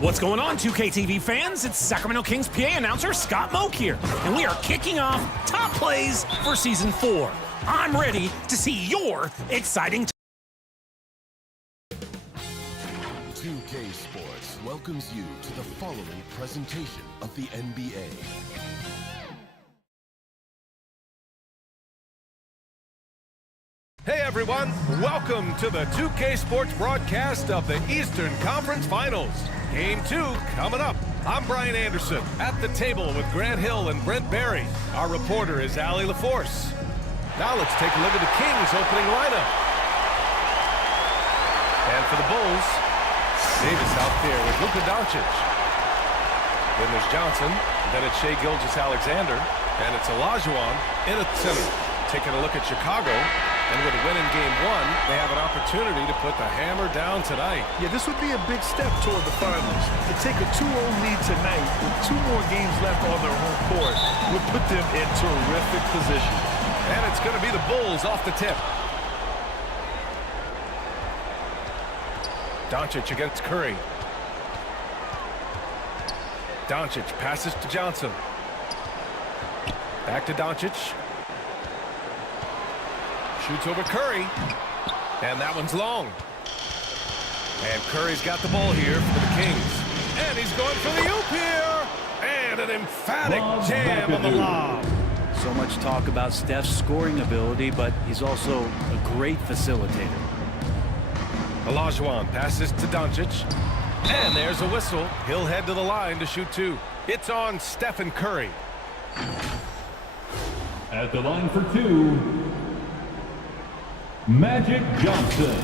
What's going on, 2K TV fans? It's Sacramento Kings PA announcer Scott Moak here, and we are kicking off Top Plays for Season 4. I'm ready to see your exciting 2K Sports welcomes you to the following presentation of the NBA. Hey everyone, welcome to the 2K Sports broadcast of the Eastern Conference Finals. Game 2 coming up. I'm Brian Anderson at the table with Grant Hill and Brent Barry. Our reporter is Allie LaForce. Now let's take a look at the Kings opening lineup. And for the Bulls, Davis out there with Luka Doncic. Then there's Johnson, then it's Shai Gilgeous-Alexander, and it's Olajuwon in at center. Taking a look at Chicago. And with a win in Game 1, they have an opportunity to put the hammer down tonight. Yeah, this would be a big step toward the finals. To take a 2-0 lead tonight with 2 more games left on their home court would put them in terrific position. And it's going to be the Bulls off the tip. Doncic against Curry. Doncic passes to Johnson. Back to Doncic. Shoots over Curry, and that one's long. And Curry's got the ball here for the Kings. And he's going for the oop here, and an emphatic jam on the lob. So much talk about Steph's scoring ability, but he's also a great facilitator. Olajuwon passes to Doncic, and there's a whistle. He'll head to the line to shoot 2. It's on Stephen Curry. At the line for 2, Magic Johnson.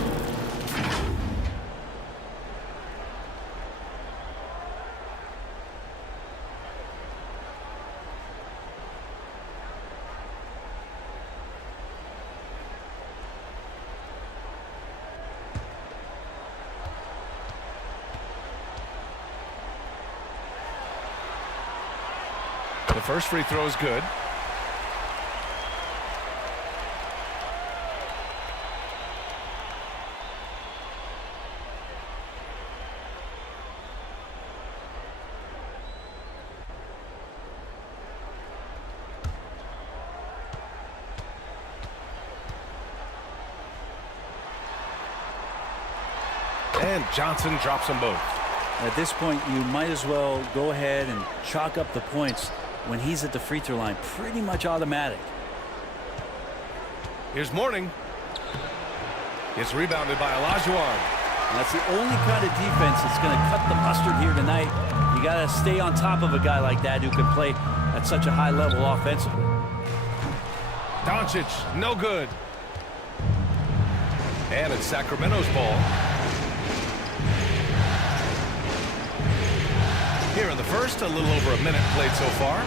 The first free throw is good. And Johnson drops them both. At this point, you might as well go ahead and chalk up the points when he's at the free throw line. Pretty much automatic. Here's Mourning. It's rebounded by Olajuwon. And that's the only kind of defense that's going to cut the mustard here tonight. You got to stay on top of a guy like that who can play at such a high level offensively. Doncic, no good. And it's Sacramento's ball. Here in the first, a little over a minute played so far.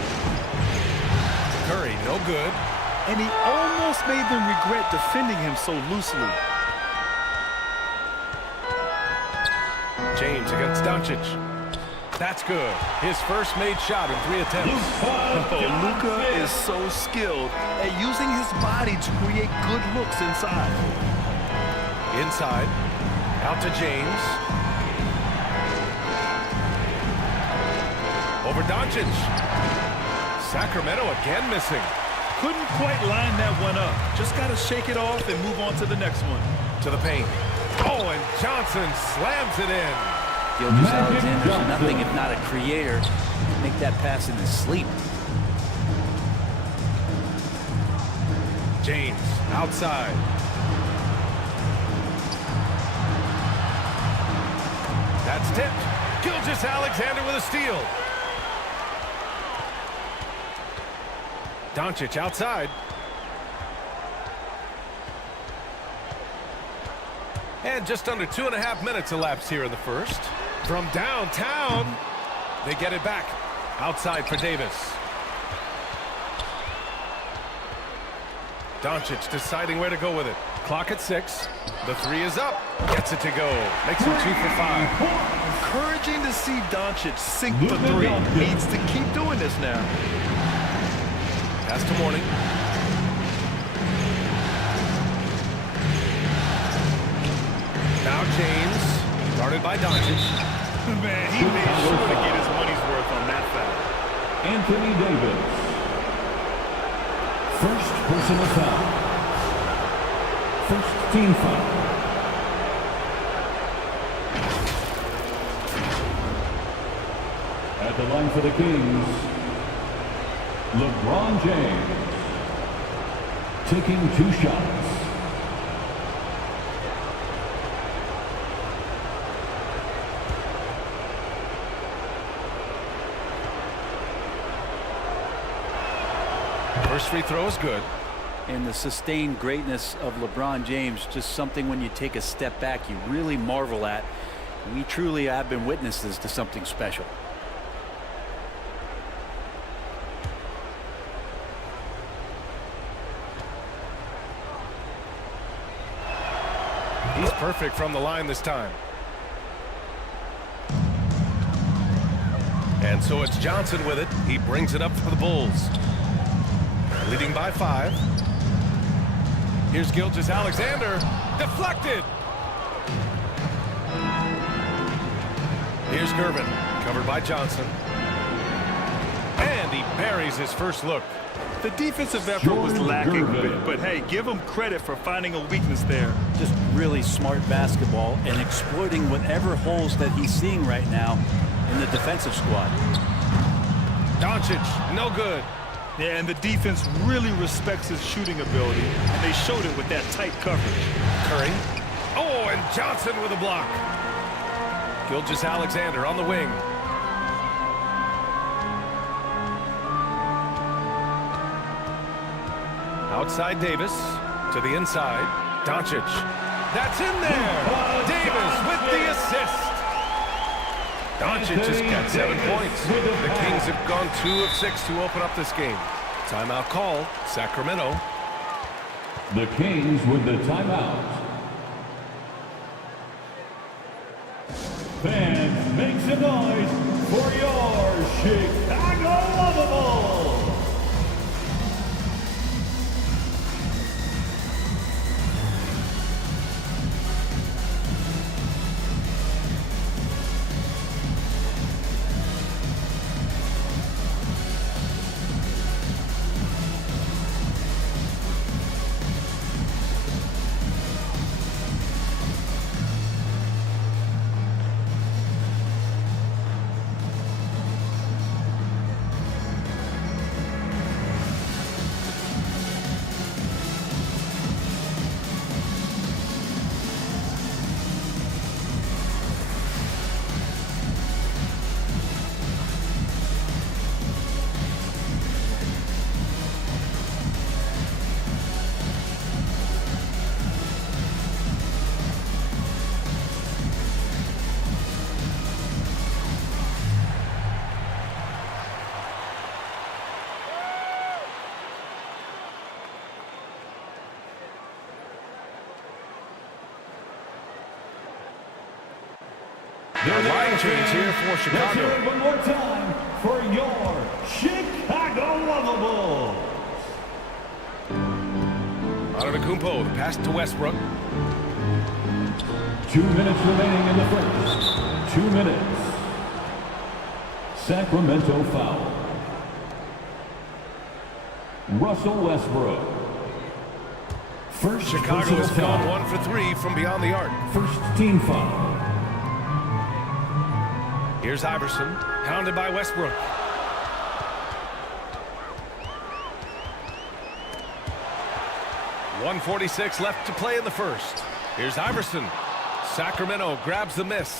Curry, no good. And he almost made them regret defending him so loosely. James against Doncic. That's good. His first made shot in 3 attempts. Luka is so skilled at using his body to create good looks inside. Inside, out to James. Over Doncic. Sacramento again missing. Couldn't quite line that one up. Just got to shake it off and move on to the next one. To the paint. Oh, and Johnson slams it in. Gilgeous-Alexander's nothing if not a creator. Make that pass in his sleep. James outside. That's tipped. Gilgeous-Alexander with a steal. Doncic outside. And just under 2.5 minutes elapsed here in the first. From downtown, they get it back. Outside for Davis. Doncic deciding where to go with it. Clock at 6. The 3 is up. Gets it to go. Makes him 2 for 5. Encouraging to see Doncic sink the 3. Needs to keep doing this now. Pass to Mourning. Now James, guarded by Doncic. Man, he made sure to get his money's worth on that foul. Anthony Davis. First personal foul. First team foul. At the line for the Kings, LeBron James. Taking 2 shots. First free throw is good. And the sustained greatness of LeBron James, just something when you take a step back, you really marvel at. We truly have been witnesses to something special. He's perfect from the line this time. And so it's Johnson with it. He brings it up for the Bulls. Leading by 5. Here's Gilgeous-Alexander. Deflected. Here's Gervin. Covered by Johnson. And he buries his first look. The defensive effort was lacking a bit, but hey, give him credit for finding a weakness there. Just really smart basketball and exploiting whatever holes that he's seeing right now in the defensive squad. Doncic, no good. Yeah, and the defense really respects his shooting ability, and they showed it with that tight coverage. Curry. Oh, and Johnson with a block. Gilgeous-Alexander on the wing. Outside Davis to the inside. Doncic. That's in there. Davis with the assist. Doncic has got 7 points. The Kings have gone 2 of 6 to open up this game. Timeout call, Sacramento. The Kings with the timeout. Fans, make some noise for your Chicago Lovables. A line change here for Let's hear Chicago. it one more time for your Chicago Lovables. Antetokounmpo, the pass to Westbrook. 2 minutes remaining in the first. 2 minutes. Sacramento foul. Russell Westbrook. First Chicago has personal gone foul. 1 for 3 from beyond the arc. First team foul. Here's Iverson, pounded by Westbrook. .146 left to play in the first. Here's Iverson. Sacramento grabs the miss.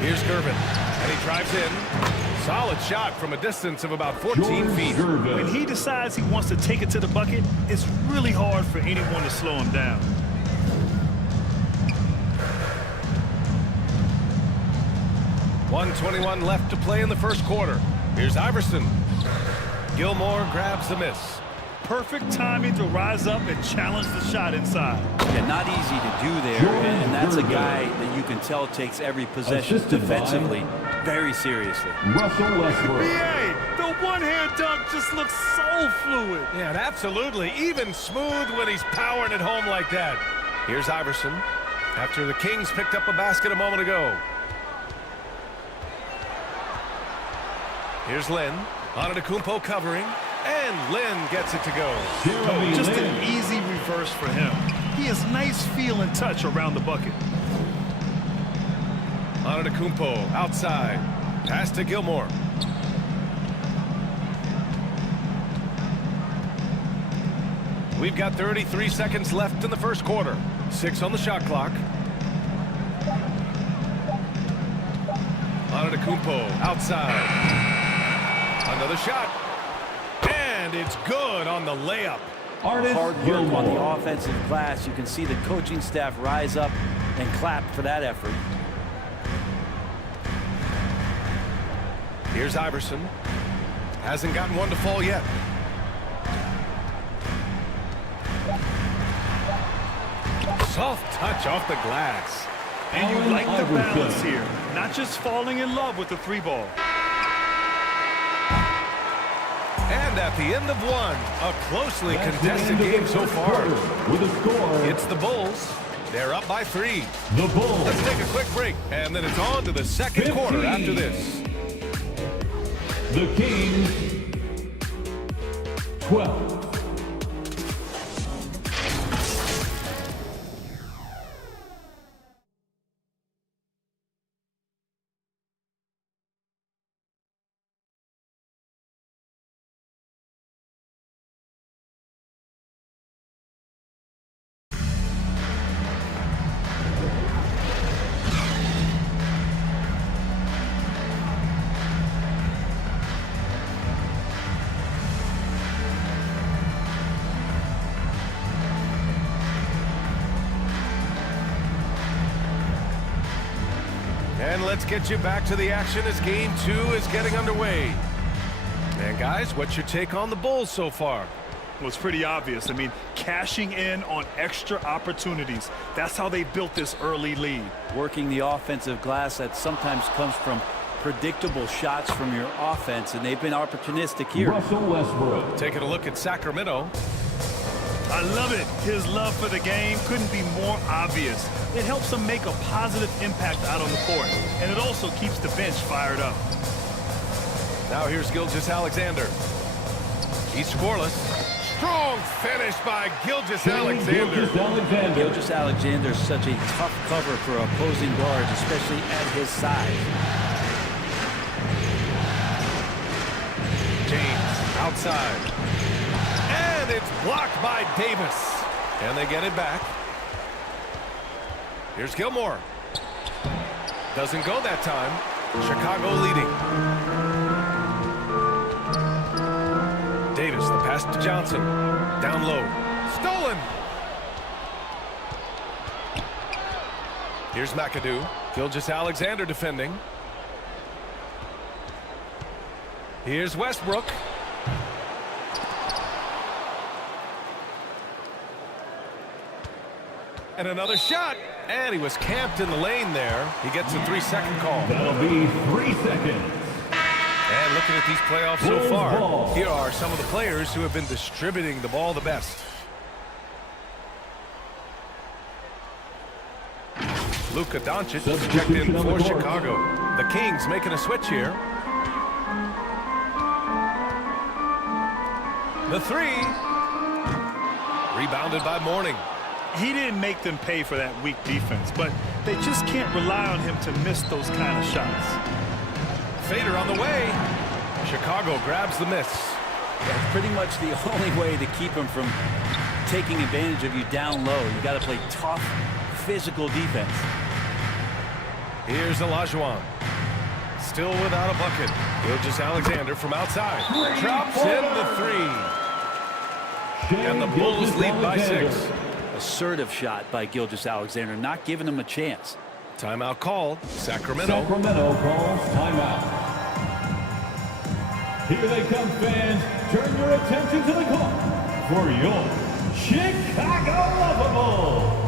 Here's Gervin, and he drives in. Solid shot from a distance of about 14 feet. When he decides he wants to take it to the bucket, it's really hard for anyone to slow him down. .121 left to play in the first quarter. Here's Iverson. Gilmore grabs the miss. Perfect timing to rise up and challenge the shot inside. Yeah, not easy to do there, and that's a guy that you can tell takes every possession Assisted by defensively very seriously. Russell Westbrook. BA, the one-hand dunk just looks so fluid. Yeah, and absolutely. Even smooth when he's powering it home like that. Here's Iverson after the Kings picked up a basket a moment ago. Here's Lin. Antetokounmpo covering. And Lin gets it to go. Just an easy reverse for him. He has nice feel and touch around the bucket. Antetokounmpo outside. Pass to Gilmore. We've got 33 seconds left in the first quarter. 6 on the shot clock. Antetokounmpo outside. Another shot. And it's good on the layup. Hard work on the offensive glass. You can see the coaching staff rise up and clap for that effort. Here's Iverson. Hasn't gotten one to fall yet. Soft touch off the glass. And you like the balance here. Not just falling in love with the three ball. And at the end of one, a closely contested game so far. With a score, It's the Bulls. They're up by 3. the Bulls Let's take a quick break, and then it's on to the second quarter 15. after this. The Kings 12. And let's get you back to the action as game 2 is getting underway. And guys, what's your take on the Bulls so far? Well, it's pretty obvious. I mean, cashing in on extra opportunities. That's how they built this early lead. Working the offensive glass, that sometimes comes from predictable shots from your offense, and they've been opportunistic here. Russell Westbrook. Taking a look at Sacramento. I love it. His love for the game couldn't be more obvious. It helps him make a positive impact out on the court, and it also keeps the bench fired up. Now here's Gilgeous-Alexander. He's scoreless. Strong finish by Gilgeous-Alexander. Gilgeous-Alexander is such a tough cover for opposing guards, especially at his size. James outside. And it's blocked by Davis. And they get it back. Here's Gilmore. Doesn't go that time. Chicago leading. Davis, the pass to Johnson. Down low. Stolen. Here's McAdoo. Gilgeous-Alexander defending. Here's Westbrook. And another shot. And he was camped in the lane there. He gets a 3-second call. That'll be 3 seconds. And looking at these playoffs so Bulls far, ball. here are some of the players who have been distributing the ball the best. Luka Doncic checked in Substitution on for the court. Chicago. The Kings making a switch here. The 3. Rebounded by Mourning. He didn't make them pay for that weak defense, but they just can't rely on him to miss those kind of shots. Fader on the way. Chicago grabs the miss. That's pretty much the only way to keep him from taking advantage of you down low. You got to play tough, physical defense. Here's Olajuwon. Still without a bucket. Gilgeous-Alexander from outside. Drops in the 3. And the Bulls lead by 6. Assertive shot by Gilgeous-Alexander, not giving him a chance. Timeout called. Sacramento. Sacramento calls timeout. Here they come, fans. Turn your attention to the clock for your Chicago Lovables.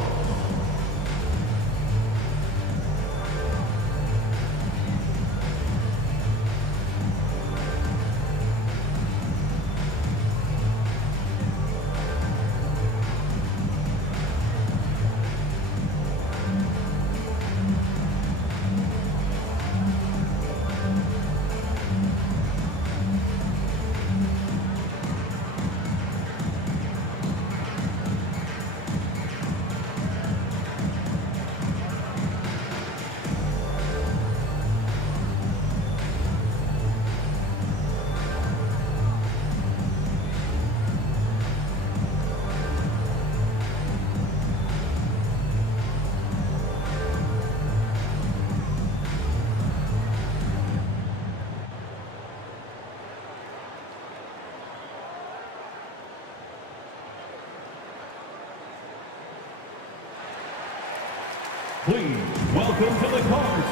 Please welcome to the court,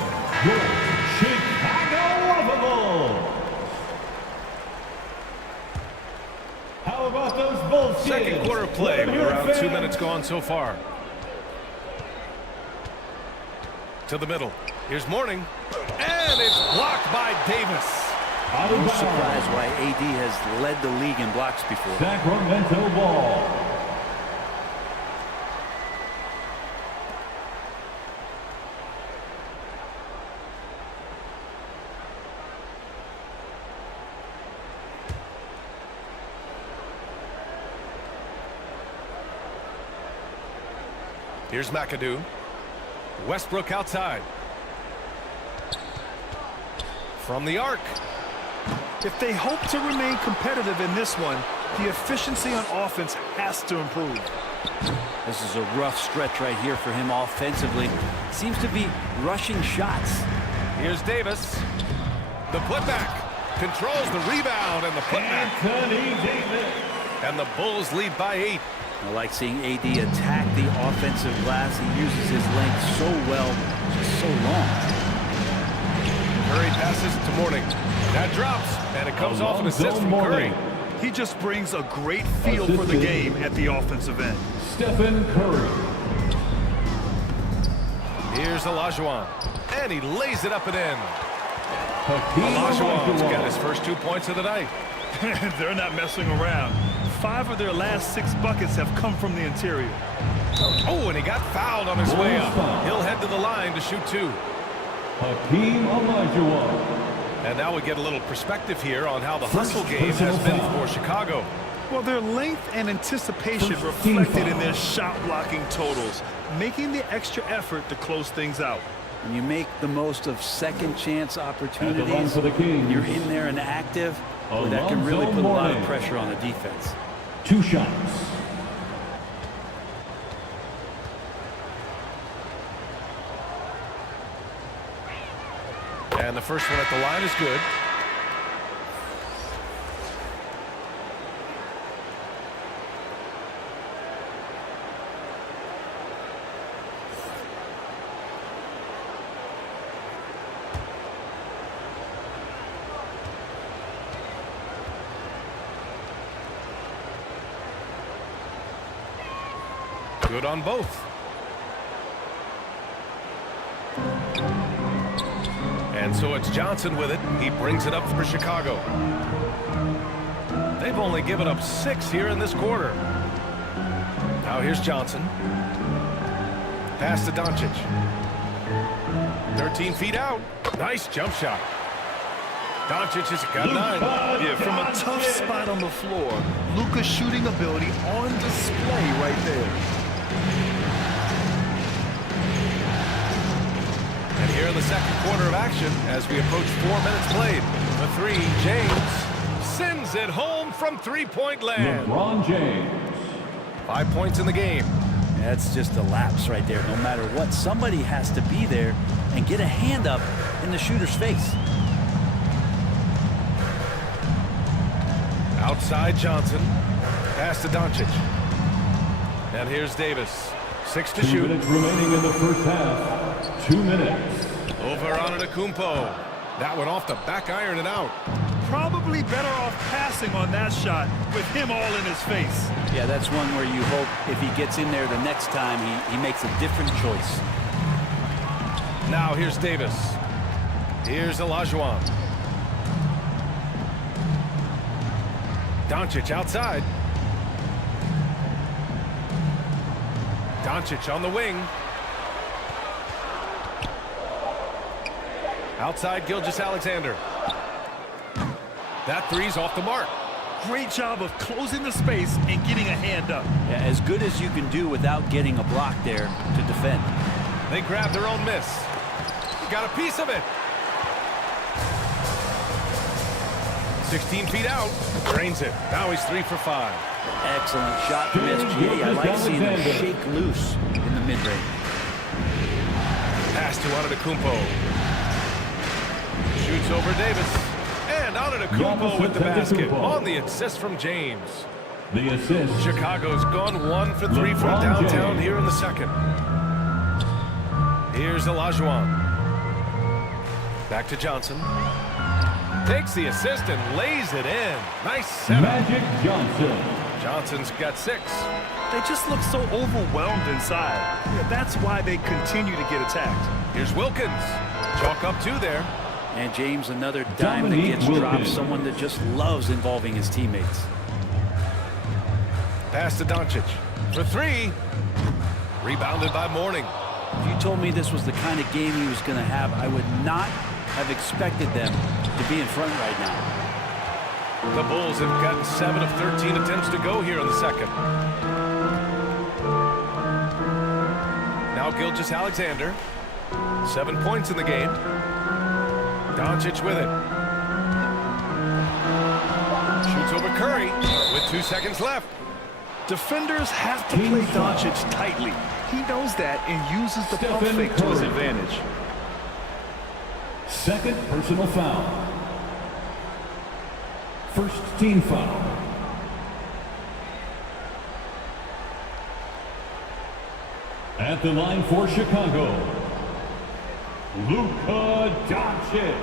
your Chicago Lovable. How about those Bulls? Second quarter play with around 2 minutes gone so far. To the middle. Here's Mourning. And it's blocked by Davis. No surprise why AD has led the league in blocks before. Sacramento ball. Here's McAdoo. Westbrook outside. From the arc. If they hope to remain competitive in this one, the efficiency on offense has to improve. This is a rough stretch right here for him offensively. Seems to be rushing shots. Here's Davis. The putback. Controls the rebound and the putback. Anthony Davis. And the Bulls lead by 8. I like seeing AD attack the offensive glass. He uses his length so well, just so long. Curry passes to Mourning. That drops, and it comes off an assist from Curry. He just brings a great feel for the game at the offensive end. Stephen Curry. Here's Olajuwon, and he lays it up and in. Hakeem Olajuwon's Olajuwon. got his first 2 points of the night. They're not messing around. 5 of their last 6 buckets have come from the interior. Oh, and he got fouled on his way up. He'll head to the line to shoot 2. Hakeem Olajuwon. And now we get a little perspective here on how the hustle game has been for Chicago. Well, their length and anticipation reflected in their shot blocking totals, making the extra effort to close things out. When you make the most of second chance opportunities, for the Kings. you're in there and active, well, that can really put a lot of pressure on the defense. 2 shots. And the first one at the line is good. Good on both. And so it's Johnson with it. He brings it up for Chicago. They've only given up 6 here in this quarter. Now here's Johnson. Pass to Doncic. 13 feet out. Nice jump shot. Doncic has got 9. Yeah, from a tough spot on the floor, Luka's shooting ability on display right there. And here in the second quarter of action, as we approach 4 minutes played. The 3, James sends it home from three-point land. LeBron James. 5 points in the game. That's just a lapse right there. No matter what, somebody has to be there and get a hand up in the shooter's face. Outside Johnson. Pass to Doncic. And here's Davis. 6 to 2 shoot. minutes remaining in the first half. 2 minutes. Over on Antetokounmpo. That one off the back iron and out. Probably better off passing on that shot with him all in his face. Yeah, that's one where you hope if he gets in there the next time, he makes a different choice. Now here's Davis. Here's Olajuwon. Doncic outside. Doncic on the wing. Outside Gilgeous-Alexander. That three's off the mark. Great job of closing the space and getting a hand up. Yeah, as good as you can do without getting a block there to defend. They grab their own miss. Got a piece of it. 16 feet out. Drains it. Now he's 3 for 5. Excellent shot from SGA. I like seeing him shake loose in the mid-range. Pass to Antetokounmpo. Shoots over Davis. And Antetokounmpo with the basket on the assist from James. The assist. Chicago's gone 1 for 3 from downtown here in the second. Here's Olajuwon. Back to Johnson. Takes the assist and lays it in. Nice setup. Magic Johnson. Johnson's got 6. They just look so overwhelmed inside. Yeah, that's why they continue to get attacked. Here's Wilkins. Chalk up 2 there. And James, another dime that Dominique gets dropped. Wilkins. Someone that just loves involving his teammates. Pass to Doncic. For 3. Rebounded by Mourning. If you told me this was the kind of game he was going to have, I would not have expected them to be in front right now. The Bulls have gotten 7 of 13 attempts to go here in the second. Now Gilgeous-Alexander. 7 points in the game. Doncic with it. Shoots over Curry with 2 seconds left. Defenders have to play Doncic tightly. He knows that and uses the pump Stephen fake to his Curry. advantage. Second personal foul. First team foul. At the line for Chicago, Luka Doncic.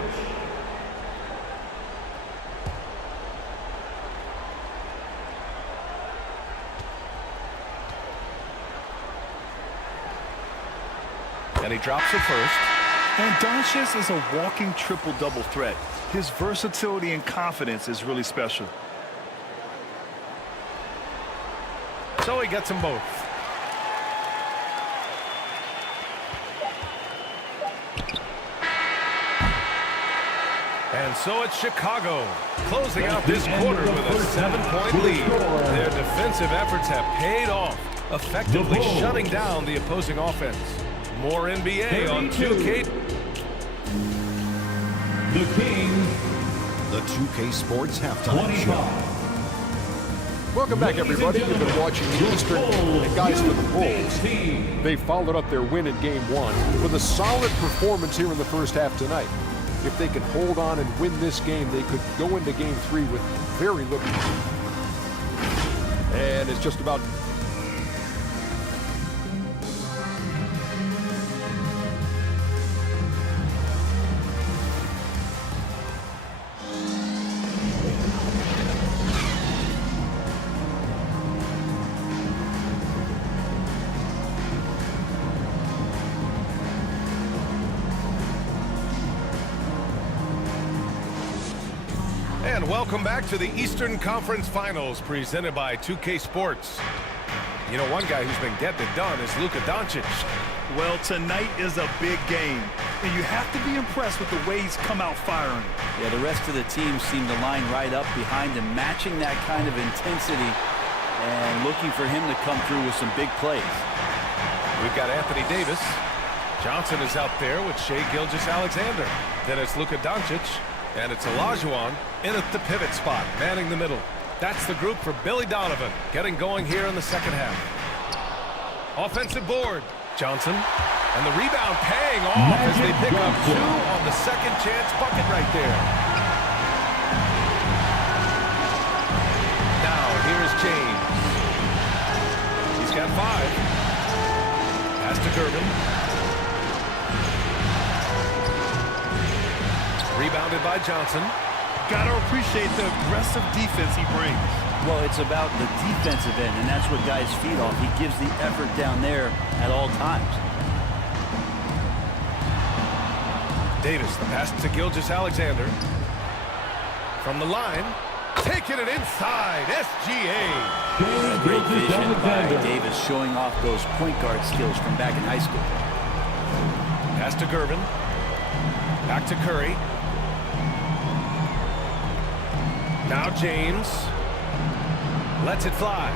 And he drops it first. And Doncic is a walking triple-double threat. His versatility and confidence is really special. So he gets them both. And so it's Chicago closing out this quarter with a 7-point lead. Their defensive efforts have paid off, effectively shutting down the opposing offense. More NBA on 2K. The Kings, The 2K Sports Halftime 25. Show. Welcome back, everybody. You've been watching the Eastern and guys for the Bulls. Team. They followed up their win in Game 1 with a solid performance here in the first half tonight. If they can hold on and win this game, they could go into Game 3 with very little. And it's just about... And welcome back to the Eastern Conference Finals presented by 2K Sports. You know, one guy who's been getting it done is Luka Doncic. Well, tonight is a big game, and you have to be impressed with the way he's come out firing. Yeah, the rest of the team seem to line right up behind him, matching that kind of intensity and looking for him to come through with some big plays. We've got Anthony Davis. Johnson is out there with Shai Gilgeous-Alexander. Then it's Luka Doncic, and it's Olajuwon in at the pivot spot, manning the middle. That's the group for Billy Donovan, getting going here in the second half. Offensive board. Johnson, and the rebound paying off as they pick up 2 on the second chance bucket right there. Now, here's James. He's got 5. Pass to Gervin. Rebounded by Johnson. Gotta appreciate the aggressive defense he brings. Well, it's about the defensive end, and that's what guys feed off. He gives the effort down there at all times. Davis, the pass to Gilgeous-Alexander. From the line, taking it inside, SGA. Great vision by Davis, showing off those point guard skills from back in high school. Pass to Gervin. Back to Curry. Now James. Lets it fly.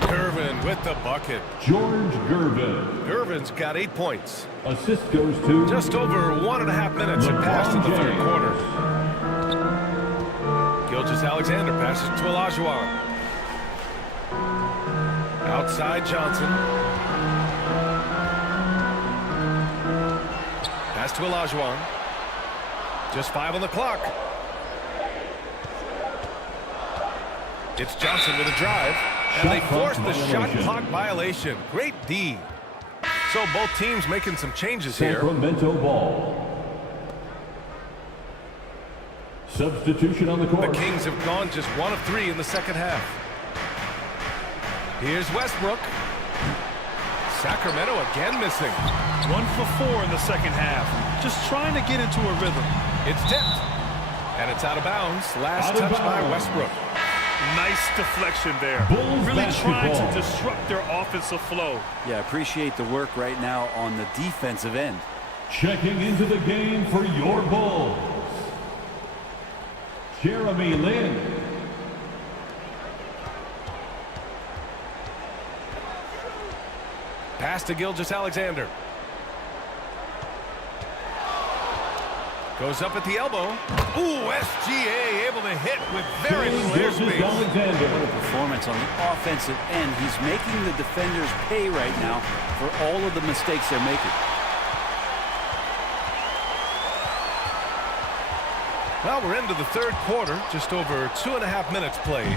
Gervin with the bucket. George Gervin. Gervin's got 8 points. Assist goes to Just over 1.5 minutes have passed in the third quarter. Gilgeous-Alexander passes to Olajuwon. Outside Johnson. Pass to Olajuwon. Just 5 on the clock. It's Johnson with a drive, and they force the shot clock violation. Great D. So both teams making some changes here. Sacramento ball. Substitution on the court. The Kings have gone just 1 of 3 in the second half. Here's Westbrook. Sacramento again missing. 1 for 4 in the second half. Just trying to get into a rhythm. It's tipped. And it's out of bounds. Last touch by Westbrook. Nice deflection there. Bulls really trying basketball. to disrupt their offensive flow. Yeah, appreciate the work right now on the defensive end. Checking into the game for your Bulls, Jeremy Lin. Pass to Gilgeous-Alexander. Goes up at the elbow. Ooh, SGA able to hit with very little airspace. What a performance on the offensive end. He's making the defenders pay right now for all of the mistakes they're making. Well, we're into the third quarter. Just over 2.5 minutes played.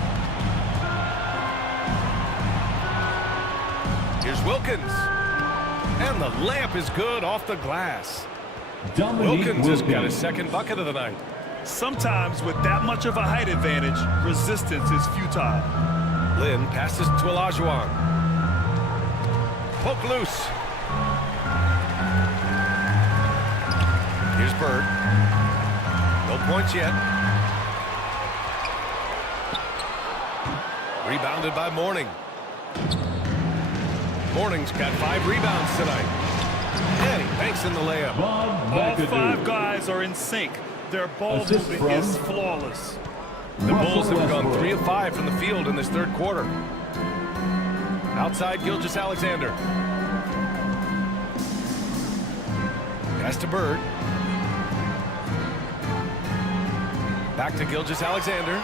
Here's Wilkins. And the layup is good off the glass. Wilkins has got his second bucket of the night. Sometimes with that much of a height advantage, resistance is futile. Lin passes to Olajuwon. Poke loose. Here's Bird. No points yet. Rebounded by Mourning. Mourning's got 5 rebounds tonight. And he banks in the layup. All 5 guys are in sync. Their ball movement is flawless. The Bulls have gone 3 of 5 from the field in this third quarter. Outside Gilgeous-Alexander. Pass to Bird. Back to Gilgeous-Alexander.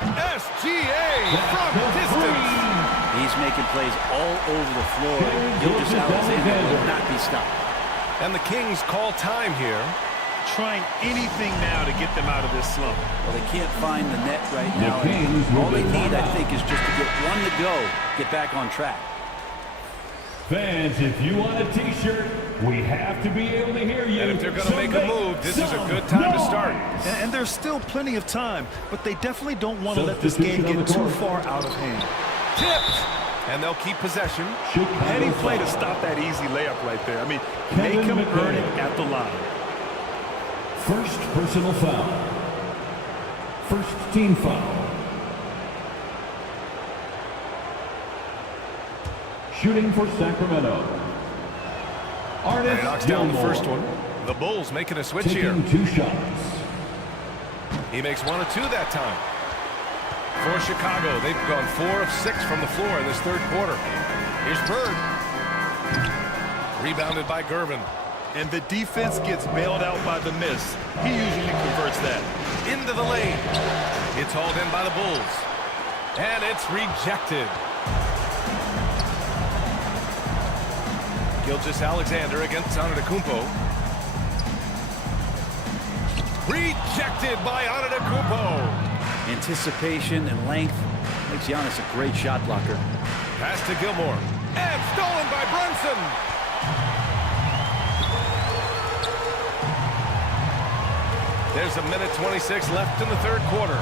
SGA from distance. He's making plays all over the floor. Gilgeous-Alexander will not be stopped. And the Kings call time here. Trying anything now to get them out of this slump. Well, they can't find the net right now. And all they need, I think, is just to get one to go, get back on track. Fans, if you want a t-shirt, we have to be able to hear you. And if they're going to make a move, this is a good time to start. And there's still plenty of time, but they definitely don't want to let this game get too far out of hand. Tipped. And they'll keep possession. Heady play to stop that easy layup right there. I mean, make him earn it at the line. First personal foul. First team foul. Shooting for Sacramento. And he knocks down the first one. The Bulls making a switch here. 2 shots. He makes 1 of 2 that time. For Chicago, they've gone 4 of 6 from the floor in this third quarter. Here's Bird. Rebounded by Gervin. And the defense gets bailed out by the miss. He usually converts that. Into the lane. It's hauled in by the Bulls. And it's rejected. Gilgeous-Alexander against Antetokounmpo. Rejected by Antetokounmpo. Anticipation and length makes Giannis a great shot blocker. Pass to Gilmore. And stolen by Brunson. There's a minute 26 left in the third quarter.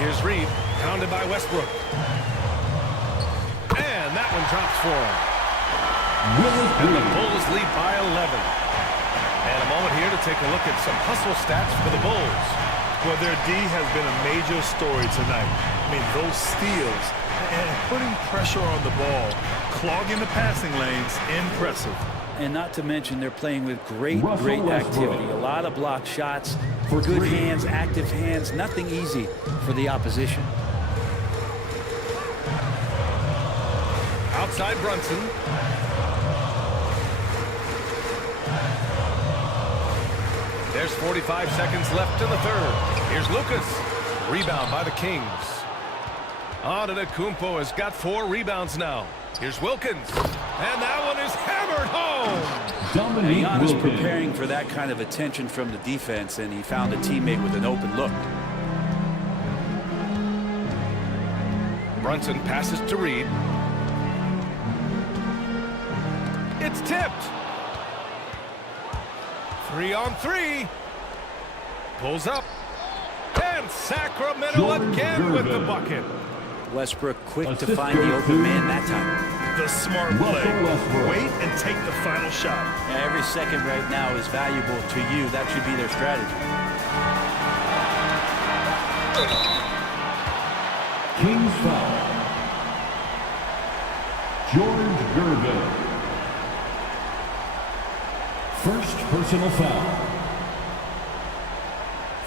Here's Reed, pounded by Westbrook. And that one drops for him. And the Bulls lead by 11. And a moment here to take a look at some hustle stats for the Bulls. Well, their D has been a major story tonight. I mean, those steals and putting pressure on the ball, clogging the passing lanes, impressive. And not to mention, they're playing with great activity. A lot of block shots, good hands, active hands. Nothing easy for the opposition. Outside Brunson. There's 45 seconds left in the third. Here's Lucas. Rebound by the Kings. Antetokounmpo has got 4 rebounds now. Here's Wilkins. And that one is hammered home. Giannis preparing for that kind of attention from the defense, and he found a teammate with an open look. Brunson passes to Reed. It's tipped. 3 on 3. Pulls up. And Sacramento again with the bucket. Westbrook quick to find the open man that time. The smart play. Wait and take the final shot. Yeah, every second right now is valuable to you. That should be their strategy. Kings foul. George Gervin. First personal foul.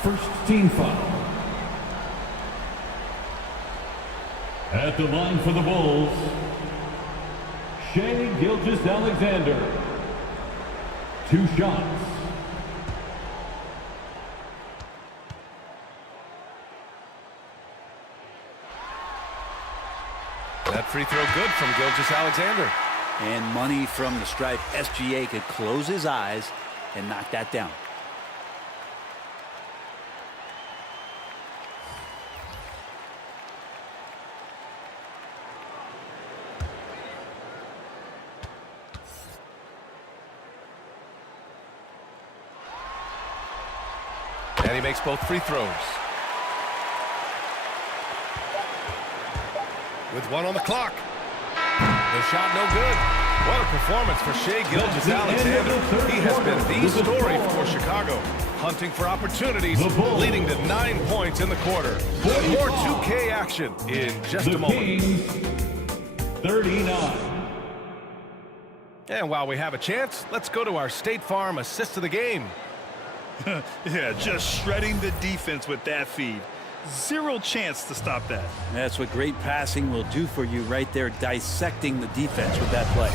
First team foul. At the line for the Bulls, Shai Gilgeous-Alexander. 2 shots. That free throw good from Gilgeous-Alexander. And money from the stripe. SGA could close his eyes and knock that down. And he makes both free throws. With 1 on the clock. The shot no good. What a performance for Shai Gilgeous-Alexander. He has been the story for Chicago. Hunting for opportunities, leading to 9 points in the quarter. More 2K action in just a moment. Kings, 39. And while we have a chance, let's go to our State Farm assist of the game. Yeah, just shredding the defense with that feed. Zero chance to stop that. That's what great passing will do for you right there, dissecting the defense with that play.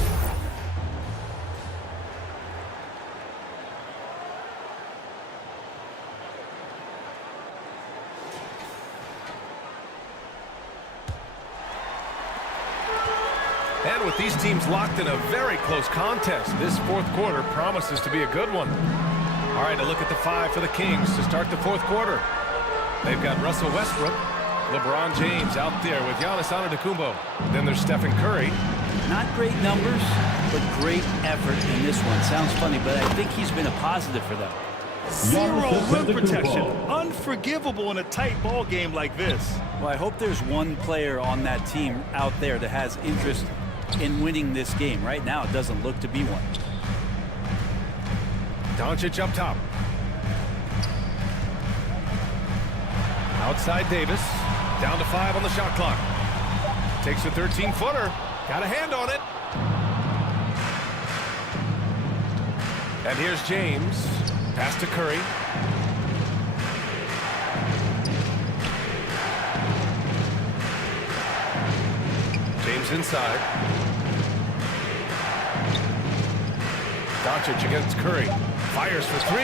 And with these teams locked in a very close contest, this fourth quarter promises to be a good one. All right, a look at the 5 for the Kings to start the fourth quarter. They've got Russell Westbrook, LeBron James out there with Giannis Antetokounmpo. Then there's Stephen Curry. Not great numbers, but great effort in this one. Sounds funny, but I think he's been a positive for them. Zero rim protection. Unforgivable in a tight ball game like this. Well, I hope there's one player on that team out there that has interest in winning this game. Right now, it doesn't look to be one. Doncic up top. Outside Davis. Down to 5 on the shot clock. Takes a 13-footer. Got a hand on it. And here's James. Pass to Curry. James inside. Doncic against Curry. Fires for 3.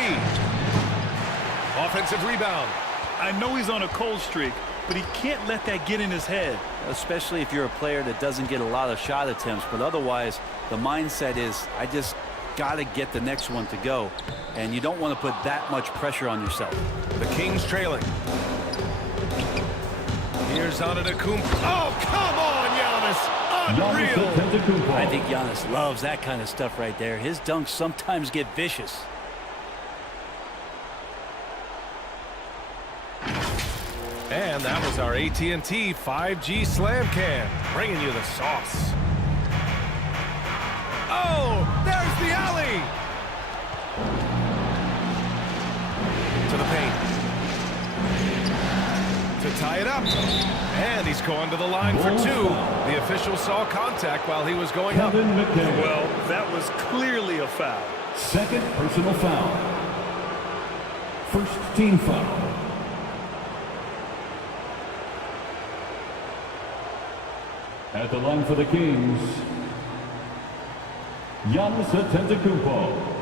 Offensive rebound. I know he's on a cold streak, but he can't let that get in his head. Especially if you're a player that doesn't get a lot of shot attempts, but otherwise the mindset is I just got to get the next one to go, and you don't want to put that much pressure on yourself. The Kings trailing. Here's Antetokounmpo. Oh, come on, Giannis. Unreal. I think Giannis loves that kind of stuff right there. His dunks sometimes get vicious. And that was our AT&T 5G Slam Can, bringing you the sauce. Oh, there's the alley. To the paint. To tie it up. And he's going to the line for 2. The official saw contact while he was going up. Well, that was clearly a foul. Second personal foul. First team foul. At the line for the Kings, Giannis Antetokounmpo.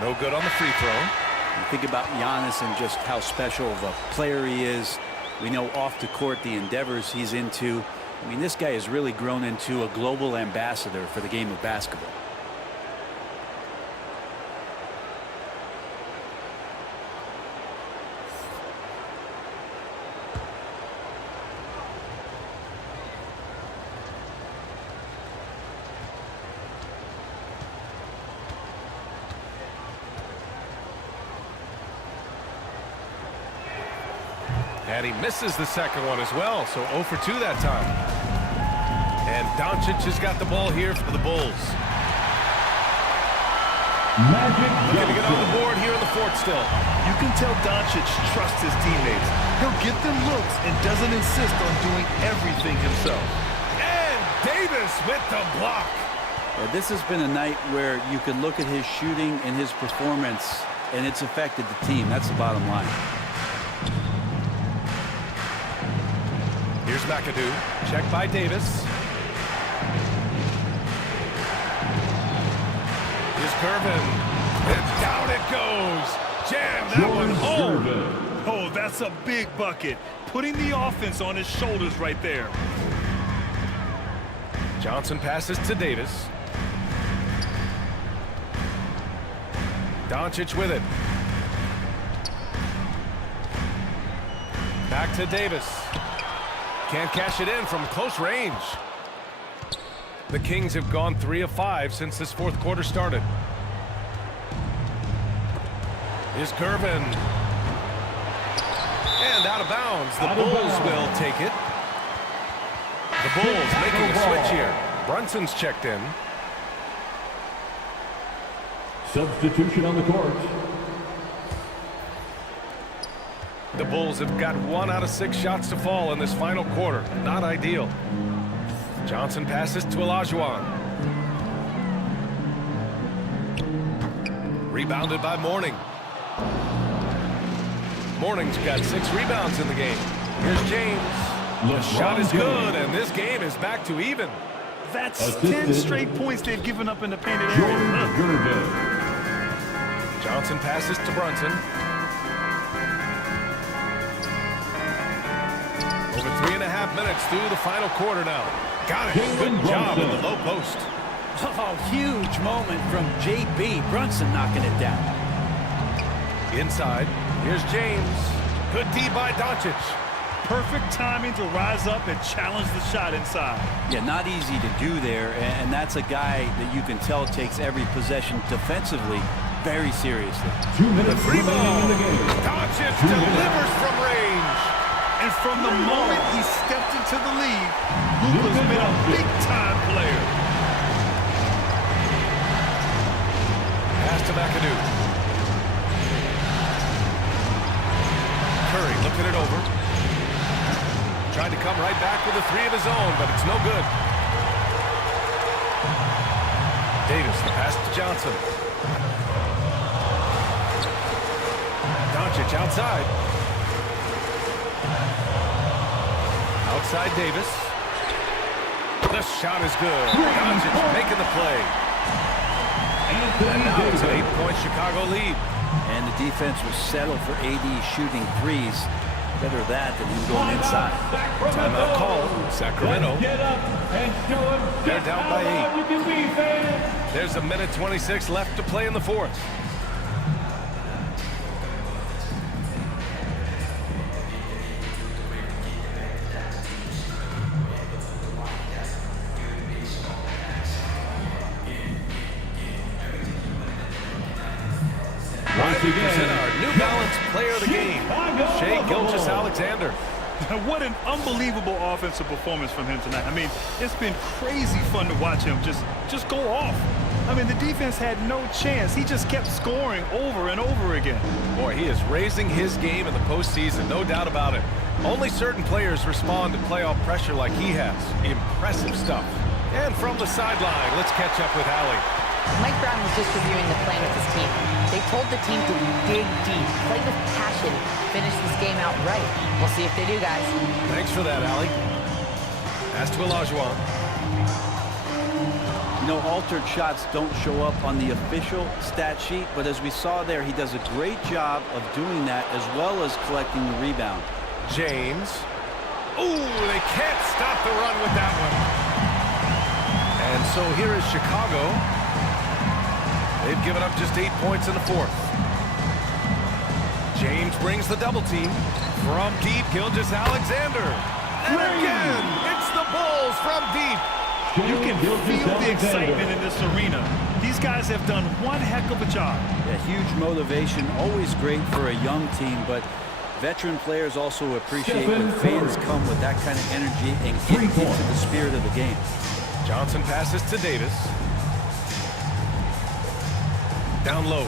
No good on the free throw. Think about Giannis and just how special of a player he is. We know off the court the endeavors he's into. I mean, this guy has really grown into a global ambassador for the game of basketball. And he misses the second one as well, so 0 for 2 that time. And Doncic has got the ball here for the Bulls. Looking to get on the board here in the fourth still. You can tell Doncic trusts his teammates. He'll get them looks and doesn't insist on doing everything himself. And Davis with the block. This has been a night where you can look at his shooting and his performance, and it's affected the team. That's the bottom line. Here's McAdoo. Check by Davis. Here's Gervin. And down it goes. Jam that one home. Oh, that's a big bucket. Putting the offense on his shoulders right there. Johnson passes to Davis. Doncic with it. Back to Davis. Can't cash it in from close range. The Kings have gone 3 of 5 since this fourth quarter started. Here's Gervin. And out of bounds. The Bulls will take it. The Bulls making a switch here. Brunson's checked in. Substitution on the court. The Bulls have got 1 out of 6 shots to fall in this final quarter. Not ideal. Johnson passes to Olajuwon. Rebounded by Mourning. Mourning's got 6 rebounds in the game. Here's James. The shot is good, and this game is back to even. That's 10 straight points they've given up in the painted area. Johnson passes to Brunson. Over 3.5 minutes through the final quarter now. Got it. Good job in the low post. Oh, huge moment from JB. Brunson knocking it down. Inside. Here's James. Good D by Doncic. Perfect timing to rise up and challenge the shot inside. Yeah, not easy to do there, and that's a guy that you can tell takes every possession defensively very seriously. 2 minutes The free ball. in the game. Doncic delivers from range. And from the moment he stepped into the league, Luka's been a big-time player. Pass to McAdoo. Curry looking it over. Tried to come right back with a 3 of his own, but it's no good. Davis, the pass to Johnson. Doncic outside. Outside Davis. The shot is good. Doncic making the play. And now it's an 8-point Chicago lead. And the defense was settled for AD shooting threes. Better that than him going inside. Timeout call. Sacramento. They're down by 8. There's a minute 26 left to play in the fourth. Present our New Balance player of the game, Shai Gilgeous-Alexander. What an unbelievable offensive performance from him tonight. I mean, it's been crazy fun to watch him just go off. I mean, the defense had no chance. He just kept scoring over and over again. Boy, he is raising his game in the postseason, no doubt about it. Only certain players respond to playoff pressure like he has. Impressive stuff. And from the sideline, let's catch up with Allie. Mike Brown was just reviewing the plan with his team. They told the team to dig deep, play with passion, finish this game out right. We'll see if they do, guys. Thanks for that, Allie. Pass to Olajuwon. know, altered shots don't show up on the official stat sheet, but as we saw there, he does a great job of doing that as well as collecting the rebound. James. Ooh, they can't stop the run with that one. And so here is Chicago. They've given up just 8 points in the fourth. James brings the double team. From deep, Gilgeous-Alexander. And again, it's the Bulls from deep. You can feel the excitement in this arena. These guys have done one heck of a job. Yeah, huge motivation, always great for a young team, but veteran players also appreciate when fans come with that kind of energy and get into the spirit of the game. Johnson passes to Davis. Down low.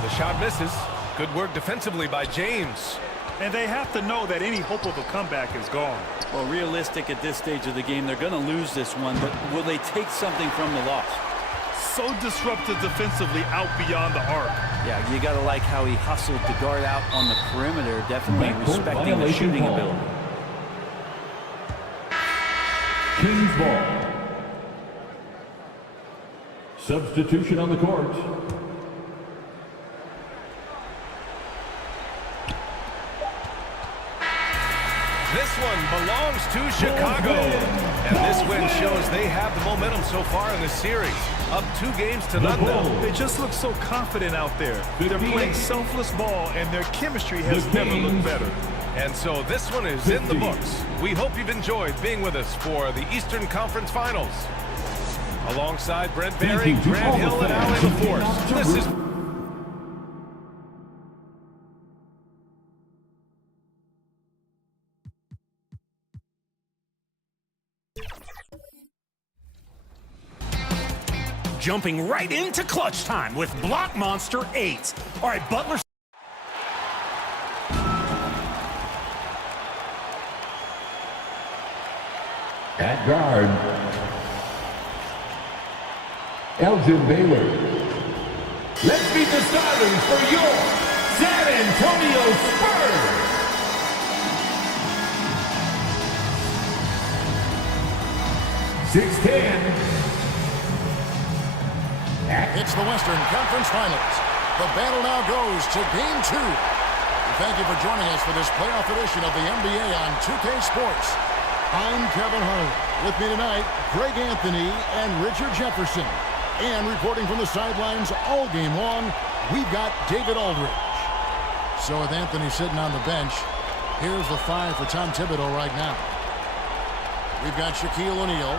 The shot misses. Good work defensively by James. And they have to know that any hope of a comeback is gone. Well, realistic at this stage of the game, they're going to lose this one, but will they take something from the loss? So disruptive defensively out beyond the arc. Yeah, you got to like how he hustled to guard out on the perimeter, definitely respecting the shooting ability. Kings ball. Substitution on the court. This one belongs to Chicago. And this win shows they have the momentum so far in this series. Up 2 games to none now. They just look so confident out there. They're playing selfless ball, and their chemistry has never looked better. And so this one is in the books. We hope you've enjoyed being with us for the Eastern Conference Finals. Alongside Brent Berry, Grant Hill, and Allie LaForce. This is... Jumping right into clutch time with Block Monster 8. All right, Butler. At guard, Elgin Baylor. Let's meet the starters for your San Antonio Spurs. It's the Western Conference Finals. The battle now goes to Game 2. Thank you for joining us for this playoff edition of the NBA on 2K Sports. I'm Kevin Harlan. With me tonight, Greg Anthony and Richard Jefferson. And reporting from the sidelines all game long, we've got David Aldridge. So with Anthony sitting on the bench, here's the 5 for Tom Thibodeau right now. We've got Shaquille O'Neal.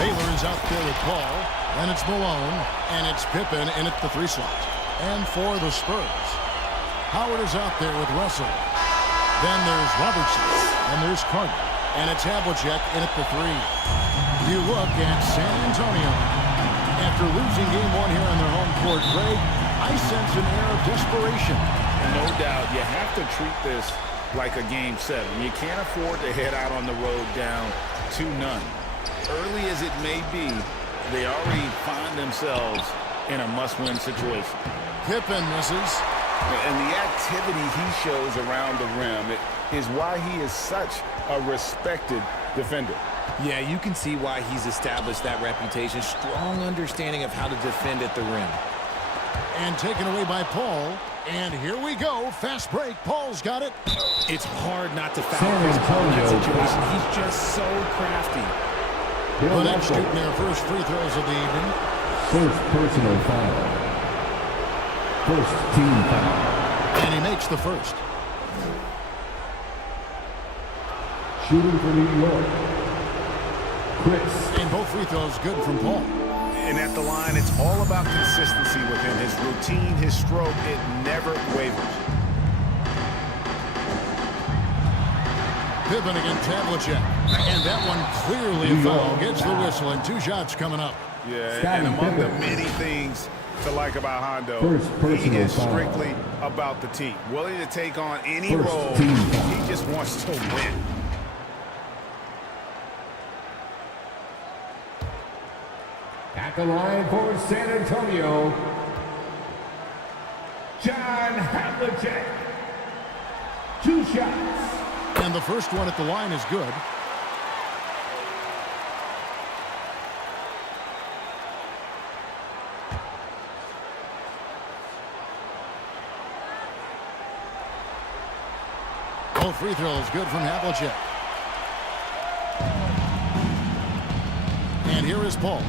Baylor is out there with Paul. Then it's Malone. And it's Pippen in at the 3 slot. And for the Spurs, Howard is out there with Russell. Then there's Robertson. And there's Carter. And it's Havlicek in at the 3. You look at San Antonio. After losing game 1 here on their home court, Greg, I sense an air of desperation. No doubt. You have to treat this like a game 7. You can't afford to head out on the road down 2-0. Early as it may be, they already find themselves in a must-win situation. Pippen misses. And the activity he shows around the rim is why he is such a respected defender. Yeah, you can see why he's established that reputation. Strong understanding of how to defend at the rim. And taken away by Paul. And here we go. Fast break. Paul's got it. It's hard not to foul Chris Paul in that situation. He's just so crafty. The next shooting their first free throws of the evening. First personal foul. First team foul. And he makes the first. Shooting for New York, Chris. And both free throws good from Paul. And at the line, it's all about consistency with him. His routine, his stroke, it never wavers. Pippen against Havlicek. And that one clearly a foul. Gets the whistle, and 2 shots coming up. Yeah, and among the many things to like about Hondo, he is strictly about the team. Willing to take on any role. He just wants to win. At the line for San Antonio, John Havlicek. 2 shots. And the first one at the line is good. No free throws. Good from Havlicek. And here is Paul.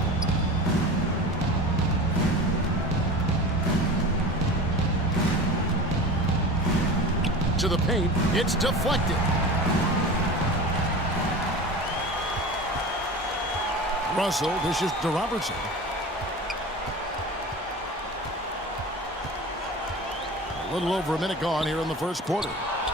To the paint. It's deflected. Russell dishes to Robertson. A little over a minute gone here in the first quarter.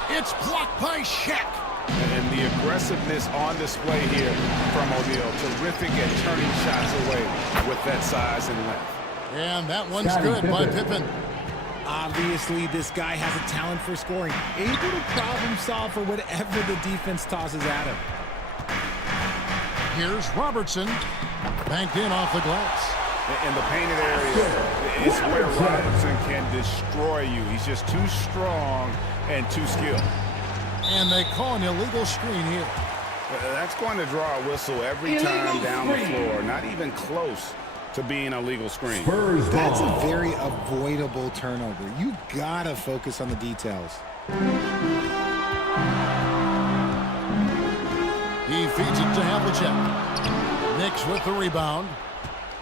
It's blocked by Shaq. And the aggressiveness on display here from O'Neal. Terrific at turning shots away with that size and length. And that one's good by Pippen. Obviously, this guy has a talent for scoring. Able to problem solve for whatever the defense tosses at him. Here's Robertson. Banked in off the glass. In the painted area is where Robertson can destroy you. He's just too strong and too skilled. And they call an illegal screen here. That's going to draw a whistle every time down the floor. Not even close to being a legal screen. That's a very avoidable turnover. You gotta focus on the details. He feeds it to Havlicek. Knicks with the rebound.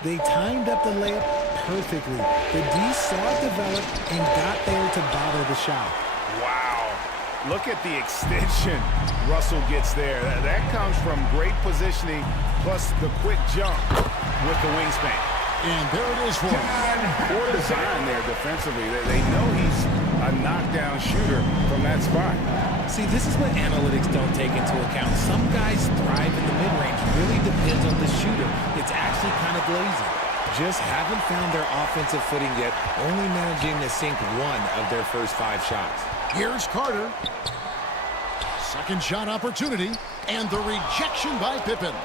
They timed up the layup perfectly. The D saw it develop and got there to bother the shot. Wow. Look at the extension Russell gets there. That comes from great positioning plus the quick jump with the wingspan. And there it is for him. Poor design there defensively. They know he's a knockdown shooter from that spot. See, this is what analytics don't take into account. Some guys thrive in the mid-range. Really depends on the shooter. It's actually kind of lazy. Just haven't found their offensive footing yet, only managing to sink one of their first 5 shots. Here's Carter. Second shot opportunity. And the rejection by Pippen.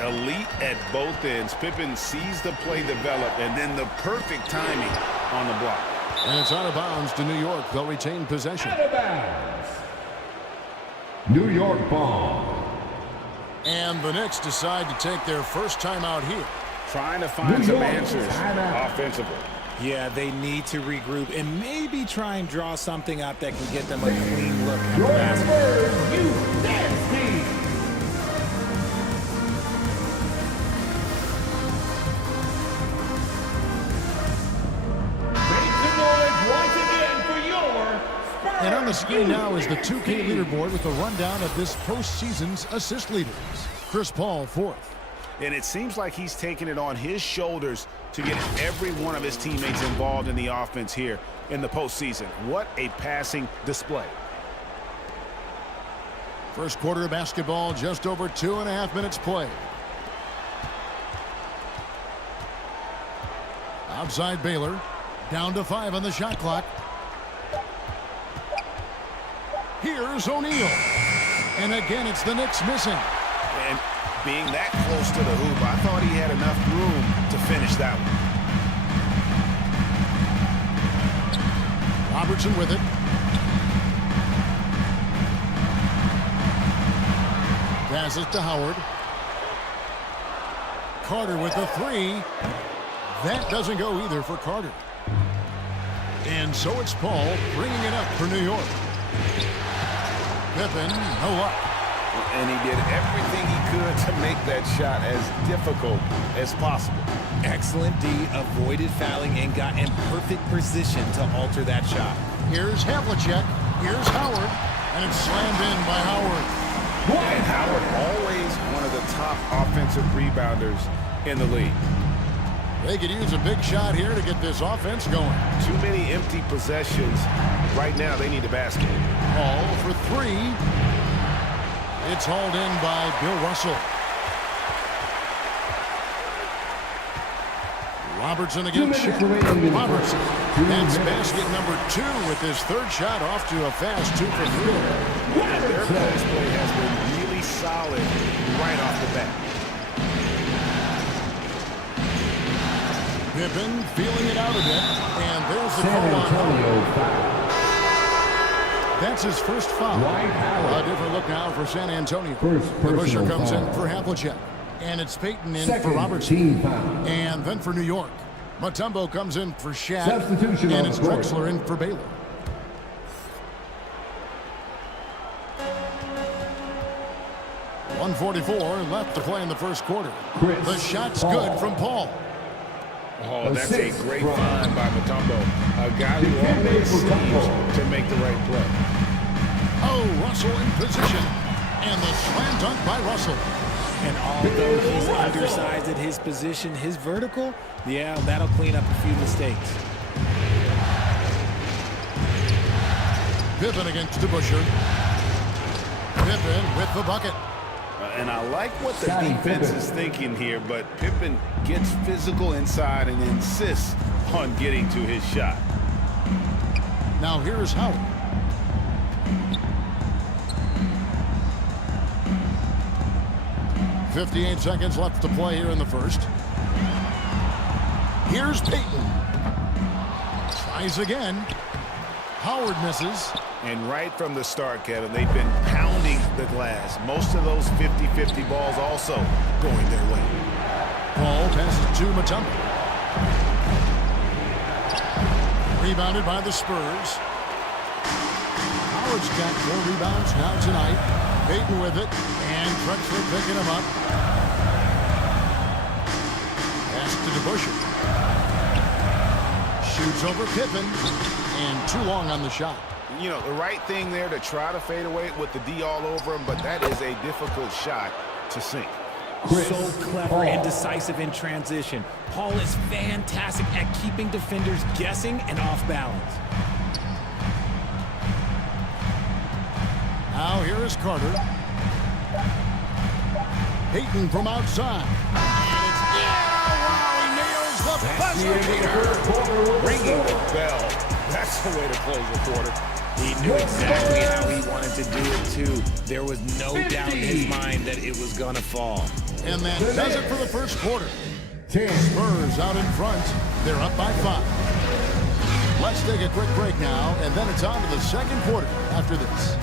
Elite at both ends. Pippen sees the play develop and then the perfect timing on the block. And it's out of bounds to New York. They'll retain possession. Out of bounds. New York ball. And the Knicks decide to take their first timeout here. Trying to find some answers offensively. Yeah, they need to regroup and maybe try and draw something up that can get them a clean look at the basket. And on the screen now is the 2K leaderboard with a rundown of this postseason's assist leaders. Chris Paul, 4th. And it seems like he's taking it on his shoulders to get every one of his teammates involved in the offense here in the postseason. What a passing display. First quarter of basketball, just over 2.5 minutes played. Outside Baylor, down to 5 on the shot clock. Here's O'Neal. And again, it's the Knicks missing. And being that close to the hoop, I thought he had enough room to finish that one. Robertson with it. Passes to Howard. Carter with the 3. That doesn't go either for Carter. And so it's Paul bringing it up for New York. Pippen, no luck. And he did everything he could to make that shot as difficult as possible. Excellent D, avoided fouling and got in perfect position to alter that shot. Here's Havlicek. Here's Howard. And it's slammed in by Howard. And Howard always one of the top offensive rebounders in the league. They could use a big shot here to get this offense going. Too many empty possessions. Right now, they need a basket. All for 3. It's hauled in by Bill Russell. Robertson against Shaq. Robertson. That's basket number 2 with his 3rd shot off to a fast 2 for 3. And their post play has been really solid right off the bat. Pippen feeling it out a bit. And there's the call on. That's his first foul. A different look now for San Antonio. The pusher comes in for Havlicek. And it's Payton in for Robertson. And then for New York, Mutombo comes in for Shaq. And it's Drexler in for Baylor. 1:44 left to play in the first quarter. The shot's good from Paul. Oh, that's a great find by Mutombo. A guy who always seems to make the right play. Oh, Russell in position. And the slam dunk by Russell. And although he's undersized at his position, his vertical, yeah, that'll clean up a few mistakes. Pippen against DeBusschere. Pippen with the bucket. And I like what the defense is thinking here, but Pippen gets physical inside and insists on getting to his shot. Now here's Howard. .58 seconds left to play here in the first. Here's Payton. Tries again. Howard misses. And right from the start, Kevin, they've been pounding the glass. Most of those 50-50 balls also going their way. Paul passes to Mutombo. Rebounded by the Spurs. Howard's got 4 rebounds now tonight. Payton with it, and Drexler picking him up. Pass to DeBusschere. Shoots over Pippen, and too long on the shot. You know, the right thing there to try to fade away with the D all over him, but that is a difficult shot to sink. So clever and decisive in transition. Paul is fantastic at keeping defenders guessing and off balance. Now here is Carter. Payton from outside. And it's wow, he nails the buzzer. Ringing the bell. That's the way to close the quarter. He knew exactly how he wanted to do it, too. There was no doubt in his mind that it was going to fall. And that does it for the first quarter. Spurs out in front. They're up by 5. Let's take a quick break now, and then it's on to the second quarter after this.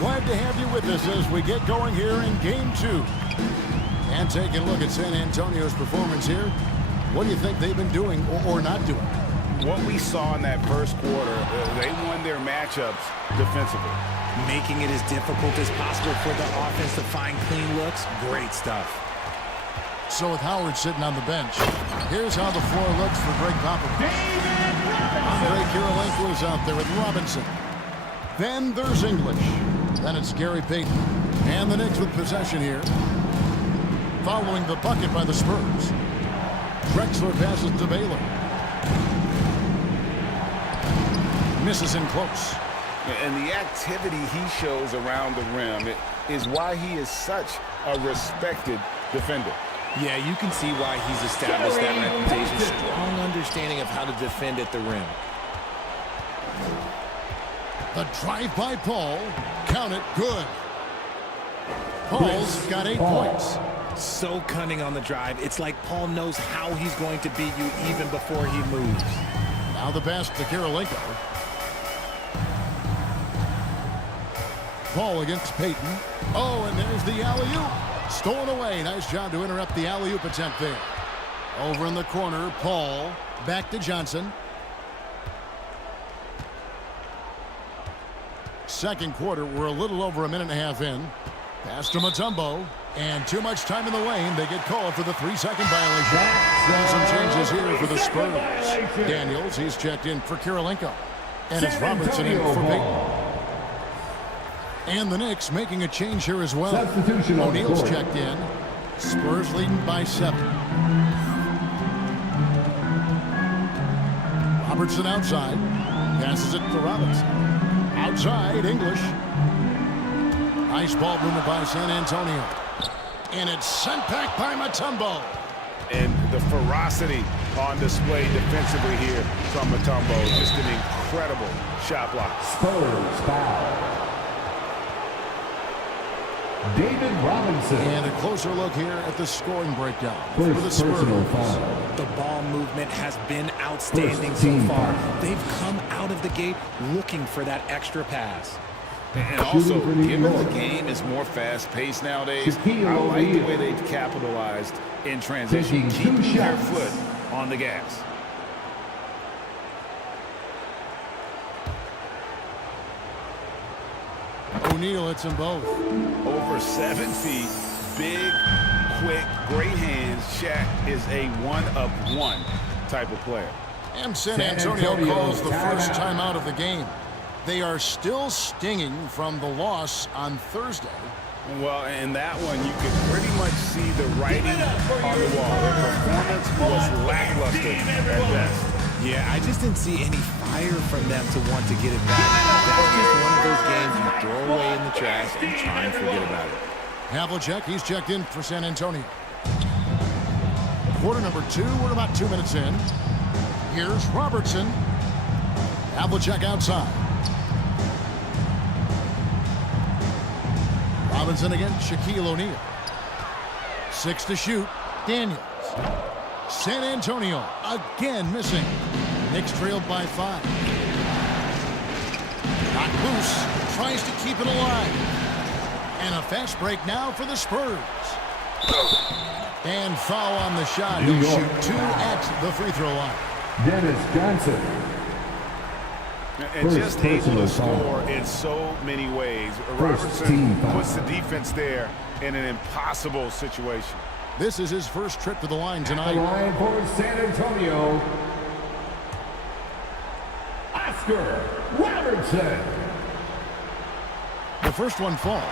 Glad to have you with us as we get going here in Game 2. And taking a look at San Antonio's performance here. What do you think they've been doing or not doing? What we saw in that first quarter, they won their matchups defensively. Making it as difficult as possible for the offense to find clean looks. Great stuff. So with Howard sitting on the bench, here's how the floor looks for Greg Popovich. Andre Kirilenko is out there with Robinson. Then there's English. Then it's Gary Payton. And the Knicks with possession here. Following the bucket by the Spurs. Drexler passes to Baylor. Misses in close. And the activity he shows around the rim is why he is such a respected defender. Yeah, you can see why he's established that reputation. Strong understanding of how to defend at the rim. The drive by Paul. Count it, good. Paul's got 8 points. So cunning on the drive. It's like Paul knows how he's going to beat you even before he moves. Now the pass to Kirilenko. Paul against Payton. Oh, and there's the alley-oop. Stolen away. Nice job to interrupt the alley-oop attempt there. Over in the corner, Paul. Back to Johnson. Second quarter, we're a little over a minute and a half in. Pass to Mutombo. And too much time in the lane. They get called for the 3-second violation. Some changes here for the Spurs. Daniels, he's checked in for Kirilenko. And it's Robertson in for Payton. And the Knicks making a change here as well. O'Neal's checked in. Spurs leading by 7. Robertson outside. Passes it to Robinson. Outside, English. Nice ball movement by San Antonio. And it's sent back by Mutombo. And the ferocity on display defensively here from Mutombo. Just an incredible shot block. Spurs foul. David Robinson. And a closer look here at the scoring breakdown for the Spurs. The ball movement has been outstanding so far. They've come out of the gate looking for that extra pass. And also, given the game is more fast-paced nowadays, I like the way they've capitalized in transition, keeping their foot on the gas. O'Neal hits them both. Over 7 feet, big, quick, great hands. Shaq is a one-of-one type of player. And San Antonio calls the first timeout of the game. They are still stinging from the loss on Thursday. Well, in that one, you could pretty much see the writing on the wall. Their performance was lackluster at best. Yeah, I just didn't see any fire from them to want to get it back. That's just one of those games you throw away in the trash and try and forget about it. Havlicek, he's checked in for San Antonio. Quarter number 2, we're about 2 minutes in. Here's Robertson. Havlicek outside. Robinson against Shaquille O'Neal. 6 to shoot. Daniels. San Antonio again missing. Knicks trailed by 5. Got loose. Tries to keep it alive. And a fast break now for the Spurs. And foul on the shot. He'll shoot 2 at the free throw line. Dennis Johnson. And just able to score in so many ways. Robertson puts the defense there in an impossible situation. This is his first trip to the line tonight. The line for San Antonio, Oscar Robertson. The first one falls.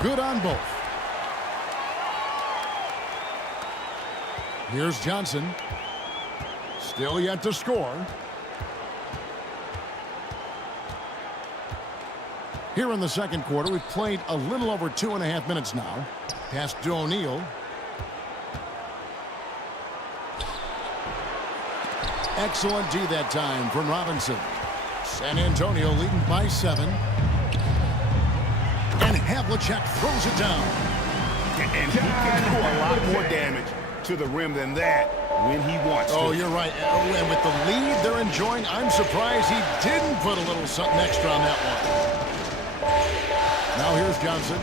Good on both. Here's Johnson. Still yet to score. Here in the second quarter, we've played a little over 2.5 minutes now. Pass to O'Neal. Excellent D that time from Robinson. San Antonio leading by 7. And Havlicek throws it down. And he can do a lot more damage to the rim than that when he wants to. Oh, you're right. And with the lead they're enjoying, I'm surprised he didn't put a little something extra on that one. Now here's Johnson.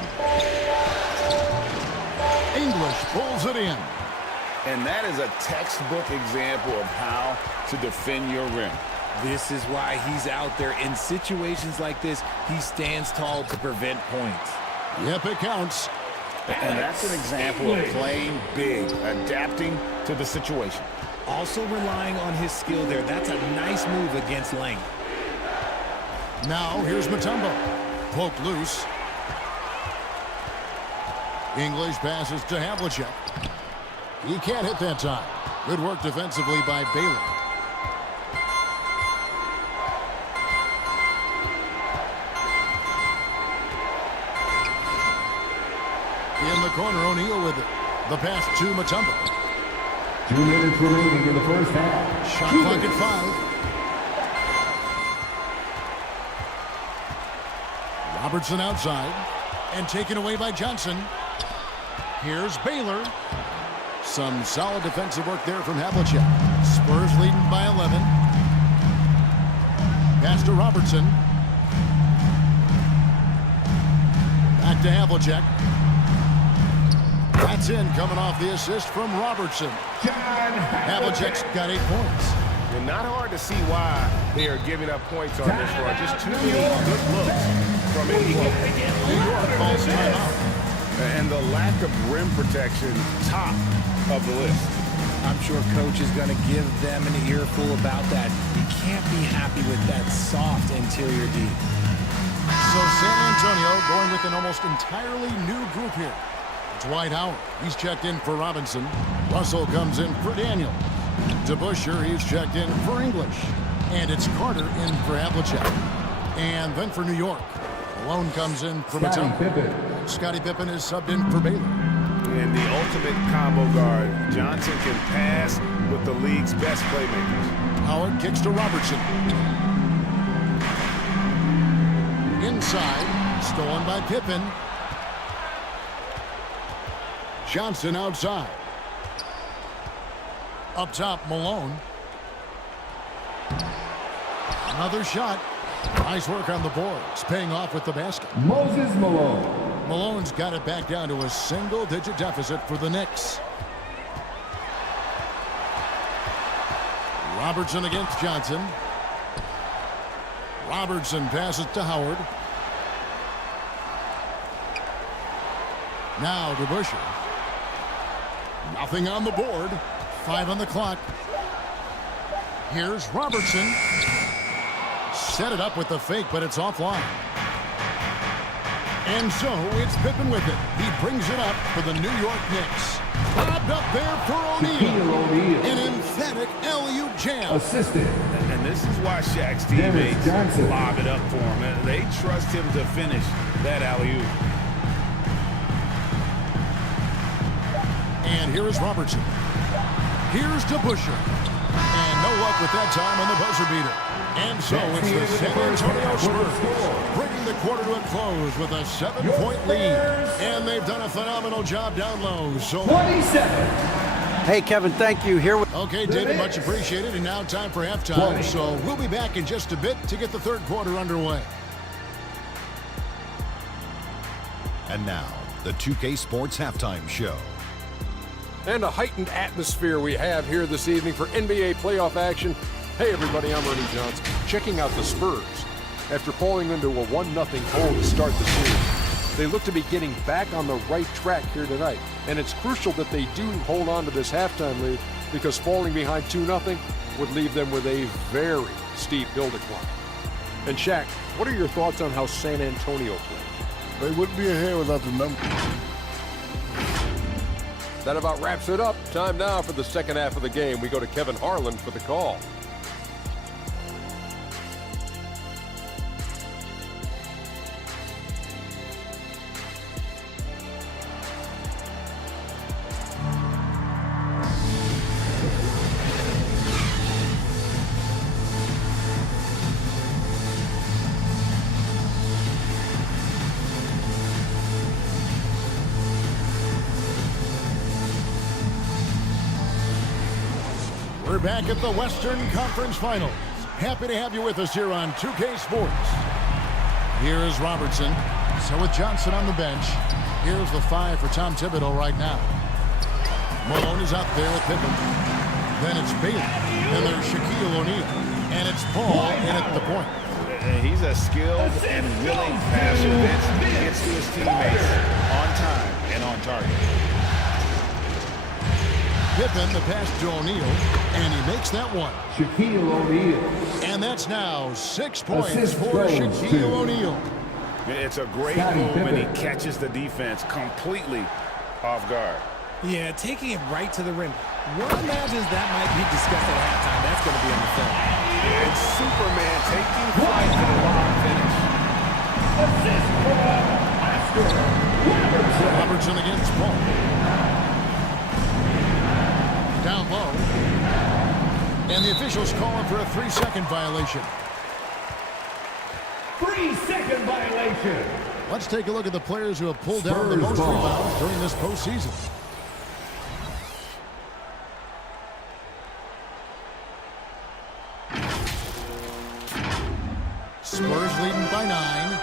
English pulls it in. And that is a textbook example of how to defend your rim. This is why he's out there. In situations like this, he stands tall to prevent points. Yep, it counts. And that's an example of playing big, adapting to the situation. Also relying on his skill there. That's a nice move against length. Now here's Mutombo. Poked loose. English passes to Havlicek. He can't hit that time. Good work defensively by Baylor. In the corner, O'Neal with it. The pass to Mutombo. 2 minutes remaining in the first half. Shot clock at 5. Robertson outside. And taken away by Johnson. Here's Baylor. Some solid defensive work there from Havlicek. Spurs leading by 11. Pass to Robertson. Back to Havlicek. That's in, coming off the assist from Robertson. Havlicek's got 8 points. And not hard to see why they are giving up points on this run. Just too many good looks from England. New York calls timeout. And the lack of rim protection, top of the list. I'm sure coach is going to give them an earful about that. You can't be happy with that soft interior D. So San Antonio going with an almost entirely new group here. Dwight Howard, he's checked in for Robinson. Russell comes in for Daniel. DeBusschere, he's checked in for English. And it's Carter in for Havlicek. And then for New York, Malone comes in for Mutombo. Scottie Pippen is subbed in for Baylor. And the ultimate combo guard. Johnson can pass with the league's best playmakers. Howard kicks to Robertson. Inside, stolen by Pippen. Johnson outside. Up top, Malone. Another shot. Nice work on the boards, paying off with the basket. Moses Malone. Malone's got it back down to a single-digit deficit for the Knicks. Robertson against Johnson. Robertson passes to Howard. Now to Busher. Nothing on the board. 5 on the clock. Here's Robertson. Set it up with the fake, but it's offline. And so it's Pippen with it. He brings it up for the New York Knicks. Bobbed up there for O'Neal. An emphatic alley-oop jam. Assisted. And this is why Shaq's teammates lob it up for him. And they trust him to finish that alley-oop. And here is Robertson. Here's to Busher. And no luck with that time on the buzzer beater. And so it's the San Antonio Spurs bringing the quarter to a close with a 7-point lead. And they've done a phenomenal job down low. So 27. Hey, Kevin, thank you. Okay, David, much appreciated. And now time for halftime. So we'll be back in just a bit to get the third quarter underway. And now, the 2K Sports Halftime Show. And a heightened atmosphere we have here this evening for NBA playoff action. Hey everybody, I'm Ernie Johnson, checking out the Spurs. After falling into a 1-0 hole to start the series, they look to be getting back on the right track here tonight. And it's crucial that they do hold on to this halftime lead, because falling behind 2-0 would leave them with a very steep hill to climb. And Shaq, what are your thoughts on how San Antonio played? They wouldn't be ahead without the numbers. That about wraps it up. Time now for the second half of the game. We go to Kevin Harlan for the call. We're back at the Western Conference Finals. Happy to have you with us here on 2K Sports. Here is Robertson. So with Johnson on the bench, here's the 5 for Tom Thibodeau right now. Malone is out there with Pippen. Then it's Bailey. And there's Shaquille O'Neal. And it's Paul in at the point. He's a skilled and willing passer. Vince gets to his teammates on time and on target. Pippen, the pass to O'Neal, and he makes that one. Shaquille O'Neal. And that's now 6 points for Shaquille O'Neal. It's a great move, and he catches the defense completely off guard. Yeah, taking it right to the rim. One imagines that might be discussed at halftime. That's going to be on the film. It's Superman taking flight for the long finish. Assist for Oscar Robertson. Robertson against Paul. Down low. And the officials calling for a 3-second violation. 3-second violation. Let's take a look at the players who have pulled down the most rebounds during this postseason. Spurs leading by 9.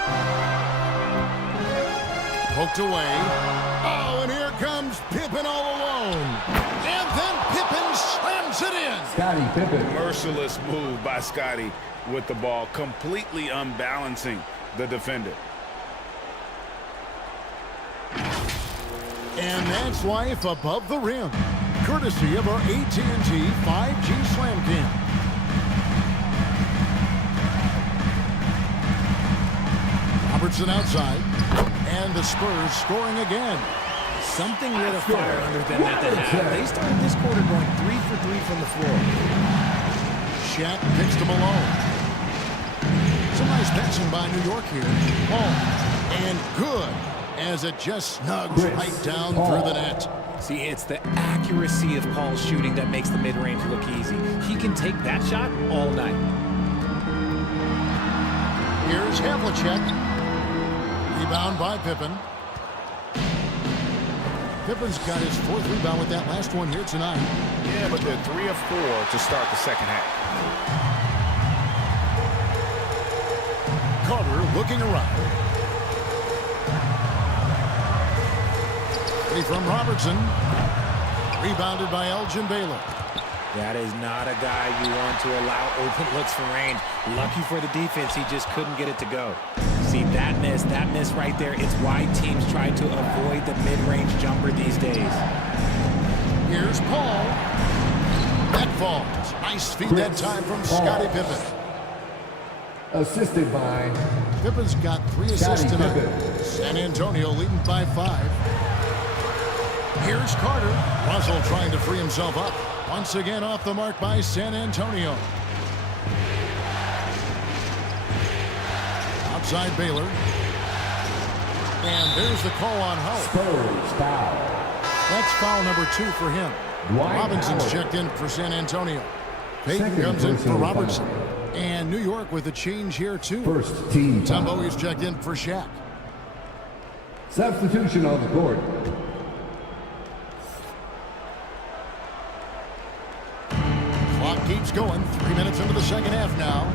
Poked away. Oh, and here comes Pippen all alone. And then Pippen slams it in. Scottie Pippen. Merciless move by Scottie with the ball, completely unbalancing the defender. And that's life above the rim, courtesy of our AT&T 5G Slam Cam. Robertson outside, and the Spurs scoring again. Something lit a fire under them at the half. They started this quarter going 3 for 3 from the floor. Shaq picks to Malone. Some nice passing by New York here. And good, as it just snugs right down through the net. See, it's the accuracy of Paul's shooting that makes the mid-range look easy. He can take that shot all night. Here's Havlicek. Rebound by Pippen. Pippen's got his 4th rebound with that last one here tonight. Yeah, but they're 3 of 4 to start the second half. Carter looking around. Free from Robertson. Rebounded by Elgin Baylor. That is not a guy you want to allow open looks from range. Lucky for the defense, he just couldn't get it to go. See, that miss right there, it's why teams try to avoid the mid-range jumper these days. Here's Paul. That falls. Nice feed that time from Scottie Pippen. Assisted by Pippen's got 3 assists tonight. Pippen. San Antonio leading by 5. Here's Carter. Russell trying to free himself up. Once again off the mark by San Antonio. Outside Baylor. And there's the call on Howard. Spurs foul. That's foul number 2 for him. Dwight Robinson's Howard. checked in for San Antonio. Payton Second comes in for personal Robertson. foul. And New York with a change here too. First team foul. Tumbo is checked in for Shaq. Substitution on the court. Clock keeps going. 3 minutes into the second half now.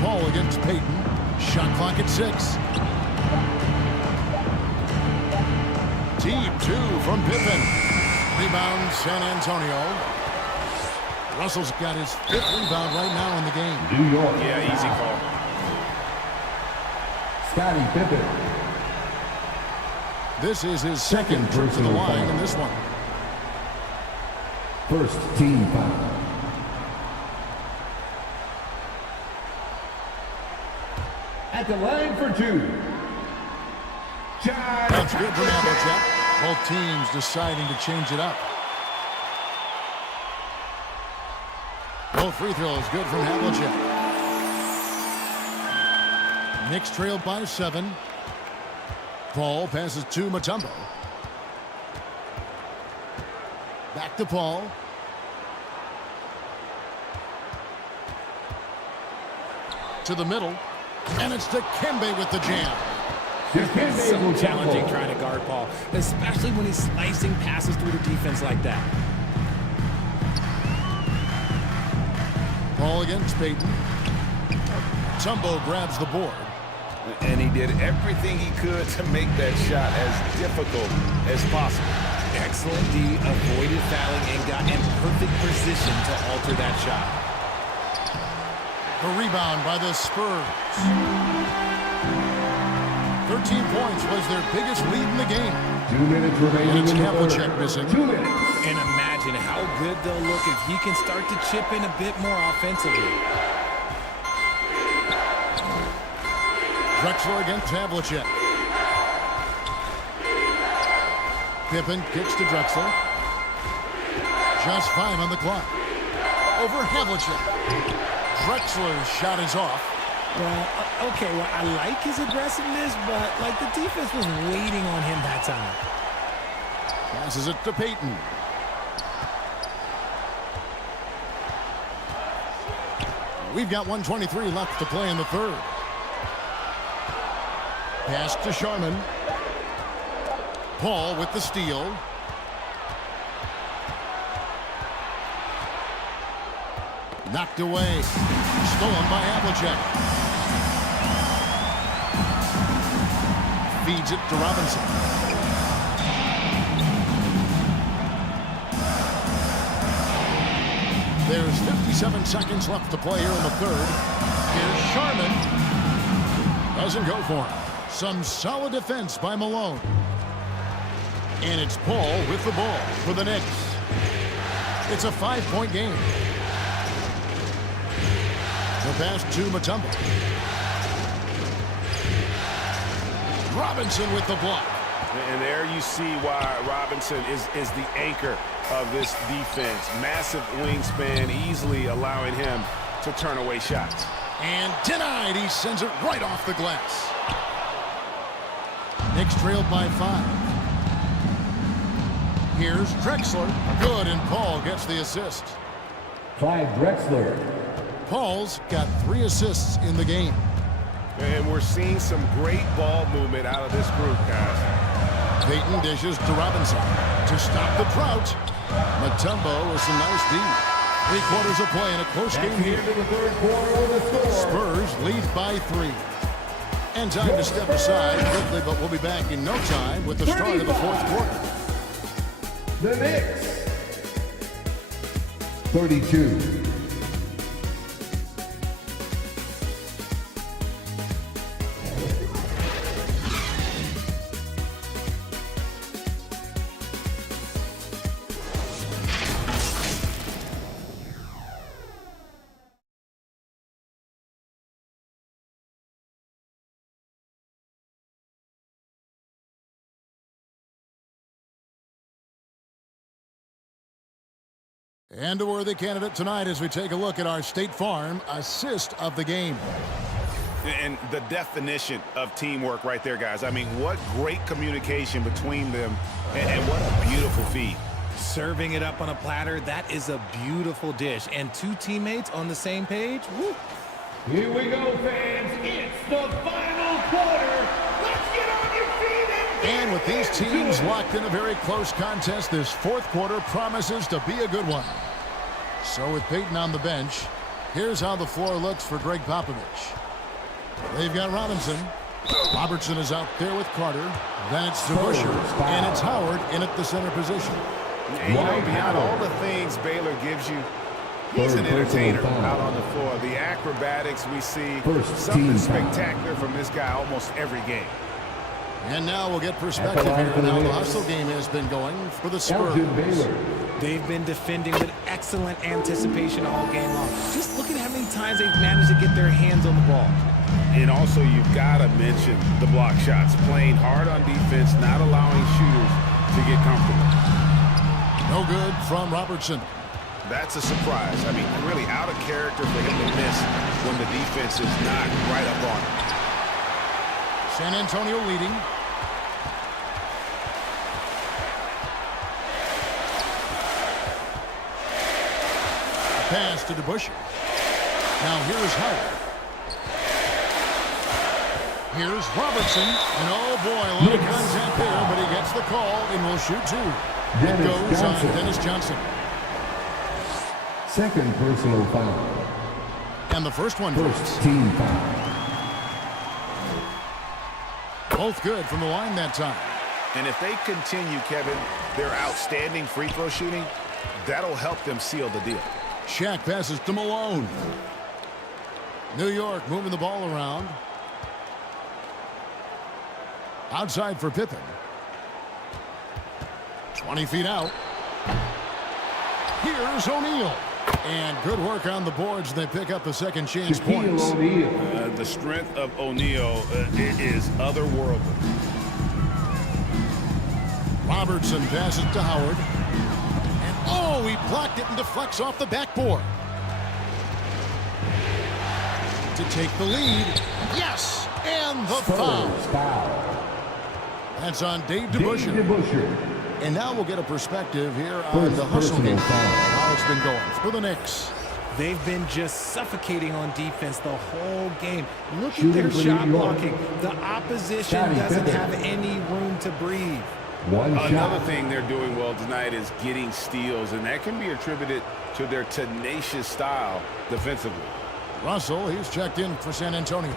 Paul against Payton. Shot clock at 6. Deep 2 from Pippen. Rebound San Antonio. Russell's got his 5th rebound right now in the game. New York. Yeah, easy call. Scottie Pippen. This is his second trip to the personal line foul. in this one. First team foul. At the line for 2. That's good from Havlicek. Both teams deciding to change it up. Both free throws good from Havlicek. Knicks trailed by 7. Paul passes to Mutombo. Back to Paul. To the middle. And it's Dikembe with the jam. It's so challenging trying to guard Paul, especially when he's slicing passes through the defense like that. Paul against Payton. Tumbo grabs the board. And he did everything he could to make that shot as difficult as possible. Excellent D, avoided fouling and got in perfect position to alter that shot. A rebound by the Spurs. 13 points was their biggest lead in the game. 2 minutes remaining. And it's in the Havlicek third. missing. 2 minutes. And imagine how good they'll look if he can start to chip in a bit more offensively. Drexler against Havlicek. Pippen kicks to Drexler. Just 5 on the clock. Over Havlicek. Drexler's shot is off. Well, okay, well, I like his aggressiveness, but, like, the defense was waiting on him that time. Passes it to Payton. We've got 1:23 left to play in the third. Pass to Sharman. Paul with the steal. Knocked away. Stolen by Havlicek. Feeds it to Robinson. There's 57 seconds left to play here in the third. Here's Sharman. Doesn't go for him. Some solid defense by Malone. And it's Paul with the ball for the Knicks. It's a 5-point game. The pass to Mutombo. Robinson with the block. And there you see why Robinson is the anchor of this defense. Massive wingspan, easily allowing him to turn away shots. And denied. He sends it right off the glass. Knicks trailed by 5. Here's Drexler. Good, and Paul gets the assist. Clyde Drexler. Paul's got 3 assists in the game. And we're seeing some great ball movement out of this group, guys. Peyton dishes to Robinson to stop the drought. Mutombo with some nice D. 3 quarters of play in a close game here. Into the third quarter with the score. Spurs lead by 3. And time to step aside quickly, but we'll be back in no time with the start of the fourth quarter. The Knicks. 32. And a worthy candidate tonight as we take a look at our State Farm assist of the game. And the definition of teamwork right there, guys. I mean, what great communication between them, and what a beautiful feed. Serving it up on a platter, that is a beautiful dish. And 2 teammates on the same page. Woo. Here we go, fans. It's the final quarter. Let's get on your feet And with these teams locked in a very close contest, this fourth quarter promises to be a good one. So with Peyton on the bench, here's how the floor looks for Greg Popovich. They've got Robinson. Robertson is out there with Carter. Then it's DeBusschere, and it's Howard in at the center position. And, you know, beyond all the things Baylor gives you, he's an entertainer out on the floor. The acrobatics we see, something spectacular from this guy almost every game. And now we'll get perspective here on how the hustle game has been going for the Spurs. They've been defending with excellent anticipation all game long. Just look at how many times they've managed to get their hands on the ball. And also, you've got to mention the block shots. Playing hard on defense, not allowing shooters to get comfortable. No good from Robertson. That's a surprise. I mean, really out of character for him to miss when the defense is not right up on him. San Antonio leading. Pass to DeBusschere. Now here's Howard. Here's Robertson. And oh boy, a lot of contact there, but he gets the call and will shoot 2. It goes on Dennis Johnson. Second personal foul. And the first one. First team foul. Both good from the line that time. And if they continue, Kevin, their outstanding free throw shooting, that'll help them seal the deal. Shaq passes to Malone. New York moving the ball around. Outside for Pippen. 20 feet out. Here's O'Neal. And good work on the boards. They pick up the second chance points. The strength of O'Neal is otherworldly. Robertson passes to Howard. And oh, he blocked it and deflects off the backboard. To take the lead. Yes! And the foul. That's on Dave DeBusschere. And now we'll get a perspective here on the hustle game. How it's been going for the Knicks. They've been just suffocating on defense the whole game. Look at their shot blocking. The opposition doesn't have any room to breathe. Another thing they're doing well tonight is getting steals, and that can be attributed to their tenacious style defensively. Russell, he's checked in for San Antonio.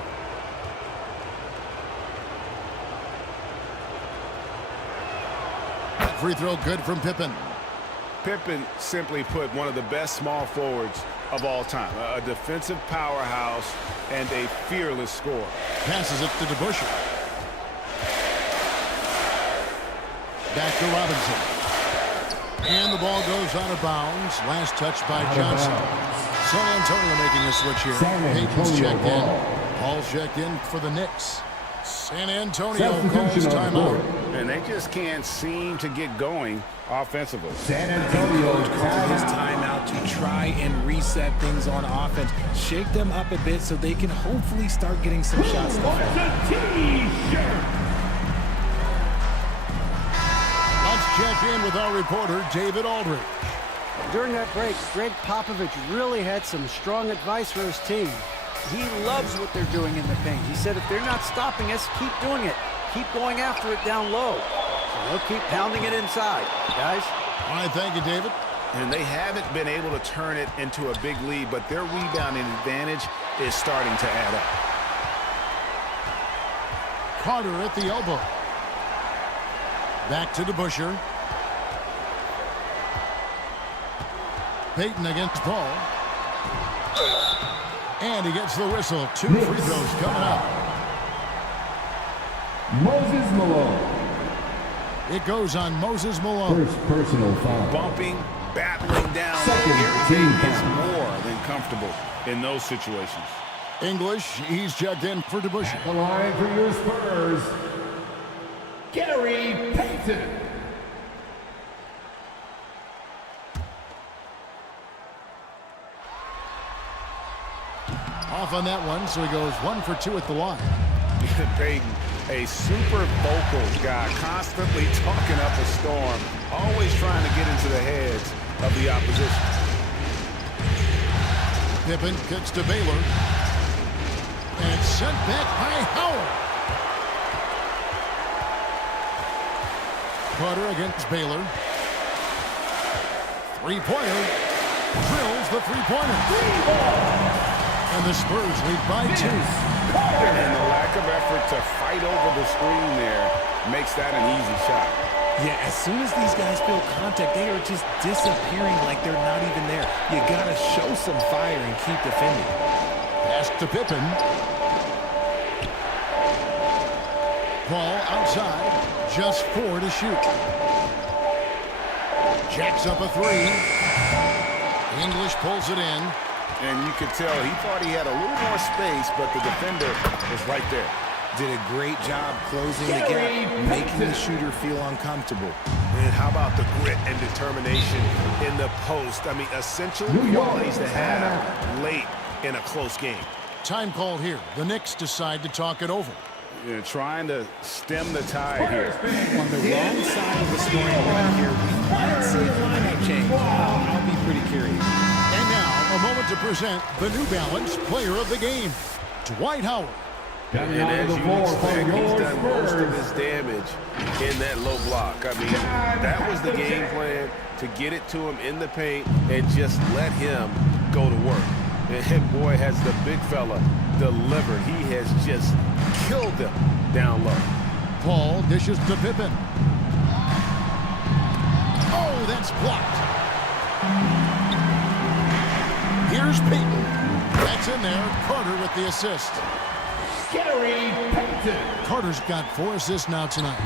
Free throw good from Pippen. Pippen, simply put, one of the best small forwards of all time. A defensive powerhouse and a fearless scorer. Passes it to DeBusschere. Back to Robinson. And the ball goes out of bounds. Last touch by Johnson. San Antonio making a switch here. Peyton's checked in. Paul's checked in for the Knicks. San Antonio calls timeout. And they just can't seem to get going offensively. San Antonio called his timeout to try and reset things on offense. Shake them up a bit so they can hopefully start getting some shots. Let's check in with our reporter, David Aldridge. During that break, Greg Popovich really had some strong advice for his team. He loves what they're doing in the paint. He said if they're not stopping us, keep doing it. Keep going after it down low. So they'll keep pounding it inside. Guys? All right, thank you, David. And they haven't been able to turn it into a big lead, but their rebounding advantage is starting to add up. Carter at the elbow. Back to DeBusschere. Payton against Paul. And he gets the whistle. 2 free throws coming up. Moses Malone. It goes on Moses Malone. First personal foul. Bumping, battling down. Second team is foul. more than comfortable in those situations. English, he's checked in for DeBusschere. The line for your Spurs, Gary Payton. Off on that one, so he goes 1 for 2 at the line. Payton, a super vocal guy, constantly talking up a storm, always trying to get into the heads of the opposition. Pippen kicks to Baylor. And it's sent back by Howard. Carter against Baylor. Three-pointer. Drills the three-pointer. And the Spurs lead by 2. And the lack of effort to fight over the screen there makes that an easy shot. Yeah, as soon as these guys feel contact, they are just disappearing like they're not even there. You got to show some fire and keep defending. Pass to Pippen. Paul outside. Just 4 to shoot. Jacks up a 3. English pulls it in. And you could tell he thought he had a little more space, but the defender was right there. Did a great job closing the gap, making the shooter feel uncomfortable. And how about the grit and determination in the post? I mean, essential qualities to have late in a close game. Time called here. The Knicks decide to talk it over. You're trying to stem the tide here. On the wrong side of the scoring line here, we might see a lineup change. I'll be pretty curious. And now, a moment to present the New Balance Player of the Game, Dwight Howard. And as you expect, he's done most of his damage in that low block. I mean, that was the game plan, to get it to him in the paint and just let him go to work. And boy, has the big fella delivered. He has just killed them down low. Paul dishes to Pippen. Oh, that's blocked. Here's Payton. That's in there. Carter with the assist. Gary Payton. Carter's got 4 assists now tonight.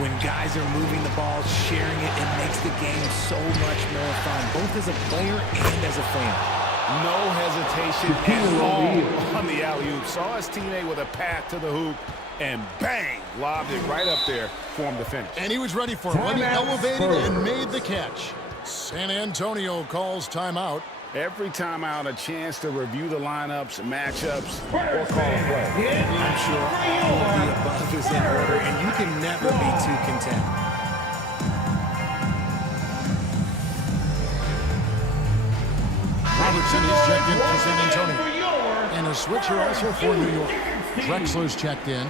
When guys are moving the ball, sharing it, it makes the game so much more fun, both as a player and as a fan. No hesitation at all on the alley-oop. Saw his teammate with a path to the hoop, and bang, lobbed it right up there for him to finish. And he was ready for it when he elevated and made the catch. San Antonio calls timeout. Every timeout, a chance to review the lineups, matchups, or call a play. I'm sure all of the above is in order, and you can never be too content. Robertson is checked in for San Antonio. And a switcher also for New York. Drexler's checked in.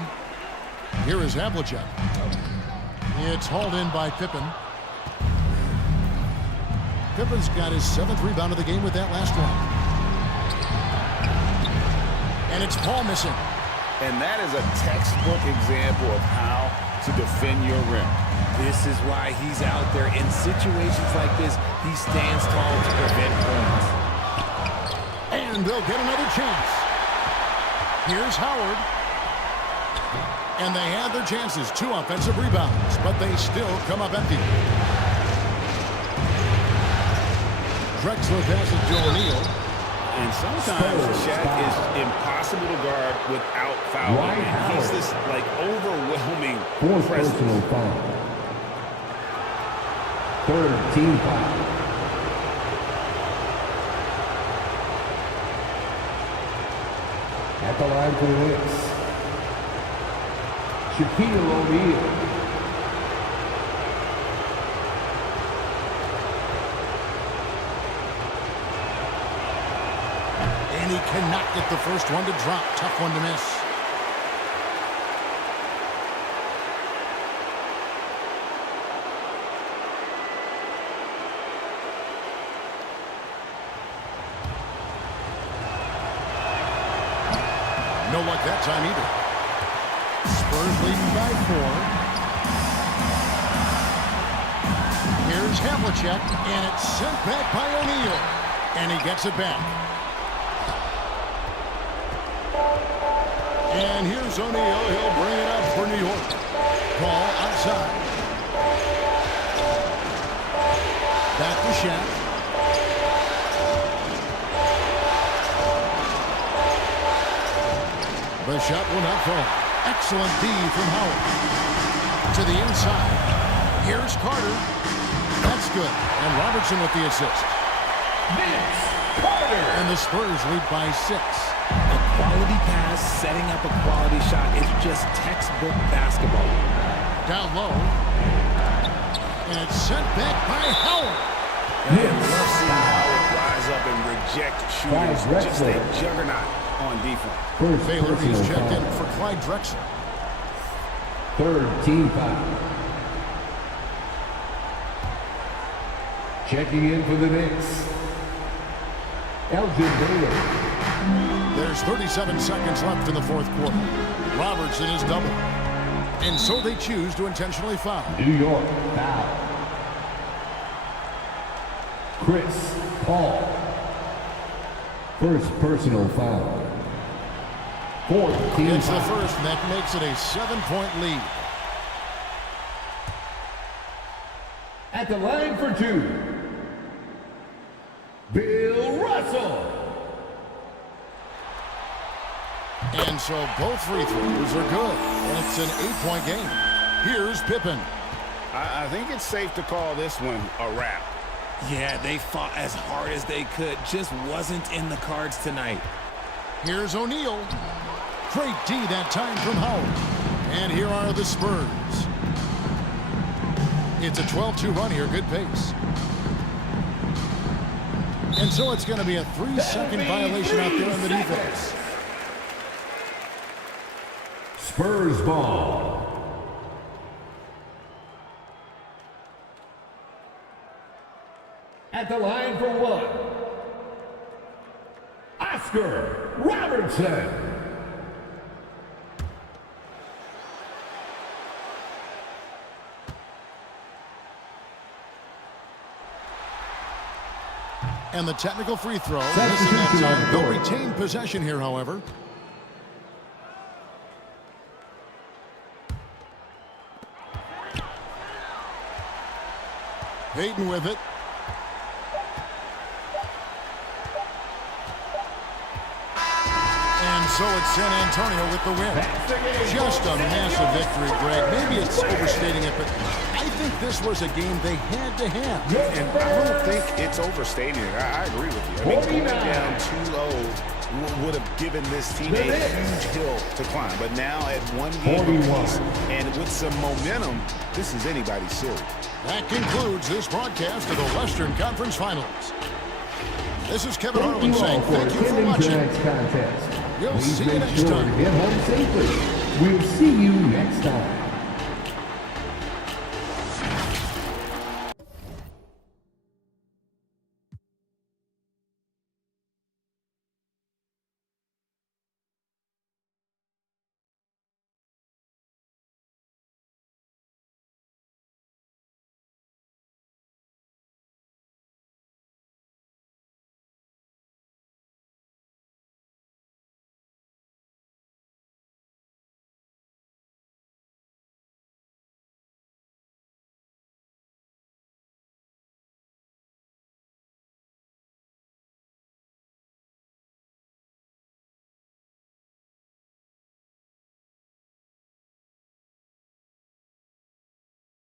Here is Havlicek. It's hauled in by Pippen. Pippen's got his 7th rebound of the game with that last one. And it's Paul missing. And that is a textbook example of how to defend your rim. This is why he's out there. In situations like this, he stands tall to prevent points. And they'll get another chance. Here's Howard. And they had their chances. 2 offensive rebounds, but they still come up empty. Drexler passes to O'Neal. And sometimes Shaq is impossible to guard without fouling. He's this, like, overwhelming presence. Personal foul. 3rd team foul. At the line for the Knicks, Shaquille O'Neal. And he cannot get the first one to drop. Tough one to miss. No luck that time either. Spurs leading by 4. Here's Havlicek, and it's sent back by O'Neal. And he gets it back. And here's O'Neal. He'll bring it up for New York. Ball outside. Back to Shaq. The shot will not fall. Excellent D from Howard. To the inside. Here's Carter. That's good. And Robertson with the assist. Vince Carter. And the Spurs lead by 6. A quality pass, setting up a quality shot. It's just textbook basketball. Down low. And it's sent back by Howard. I love seeing Howard rise up and reject shooters. Just a juggernaut on defense. Baylor is checked in for Clyde Drexler. Third team foul. Checking in for the Knicks, Elgin Baylor. There's 37 seconds left in the fourth quarter. Robertson is double. And so they choose to intentionally foul. New York foul. Chris Paul. First personal foul. Fourth team It's the foul. first, and that makes it a 7-point lead. At the line for 2, Bill Russell. And so both free throws are good. And it's an 8-point game. Here's Pippen. I think it's safe to call this one a wrap. Yeah, they fought as hard as they could. Just wasn't in the cards tonight. Here's O'Neal. Great D that time from Howard. And here are the Spurs. It's a 12-2 run here. Good pace. And so it's going to be a 3-second violation out there on the defense. Spurs ball. At the line for 1, Oscar Robertson. And the technical free throw. Missing that time. They'll retain possession here, however. Payton with it. And so it's San Antonio with the win. Just a massive victory, Greg. Maybe it's overstating it, but I think this was a game they had to have. And I don't think it's overstating it. I agree with you. I mean, going down 2-0 would have given this team a huge hill to climb. But now at 1 game apiece and with some momentum, this is anybody's series. That concludes this broadcast of the Western Conference Finals. This is Kevin Harlan saying thank you for watching. Contest. We'll Please see you make next sure time. to get home safely. We'll see you next time.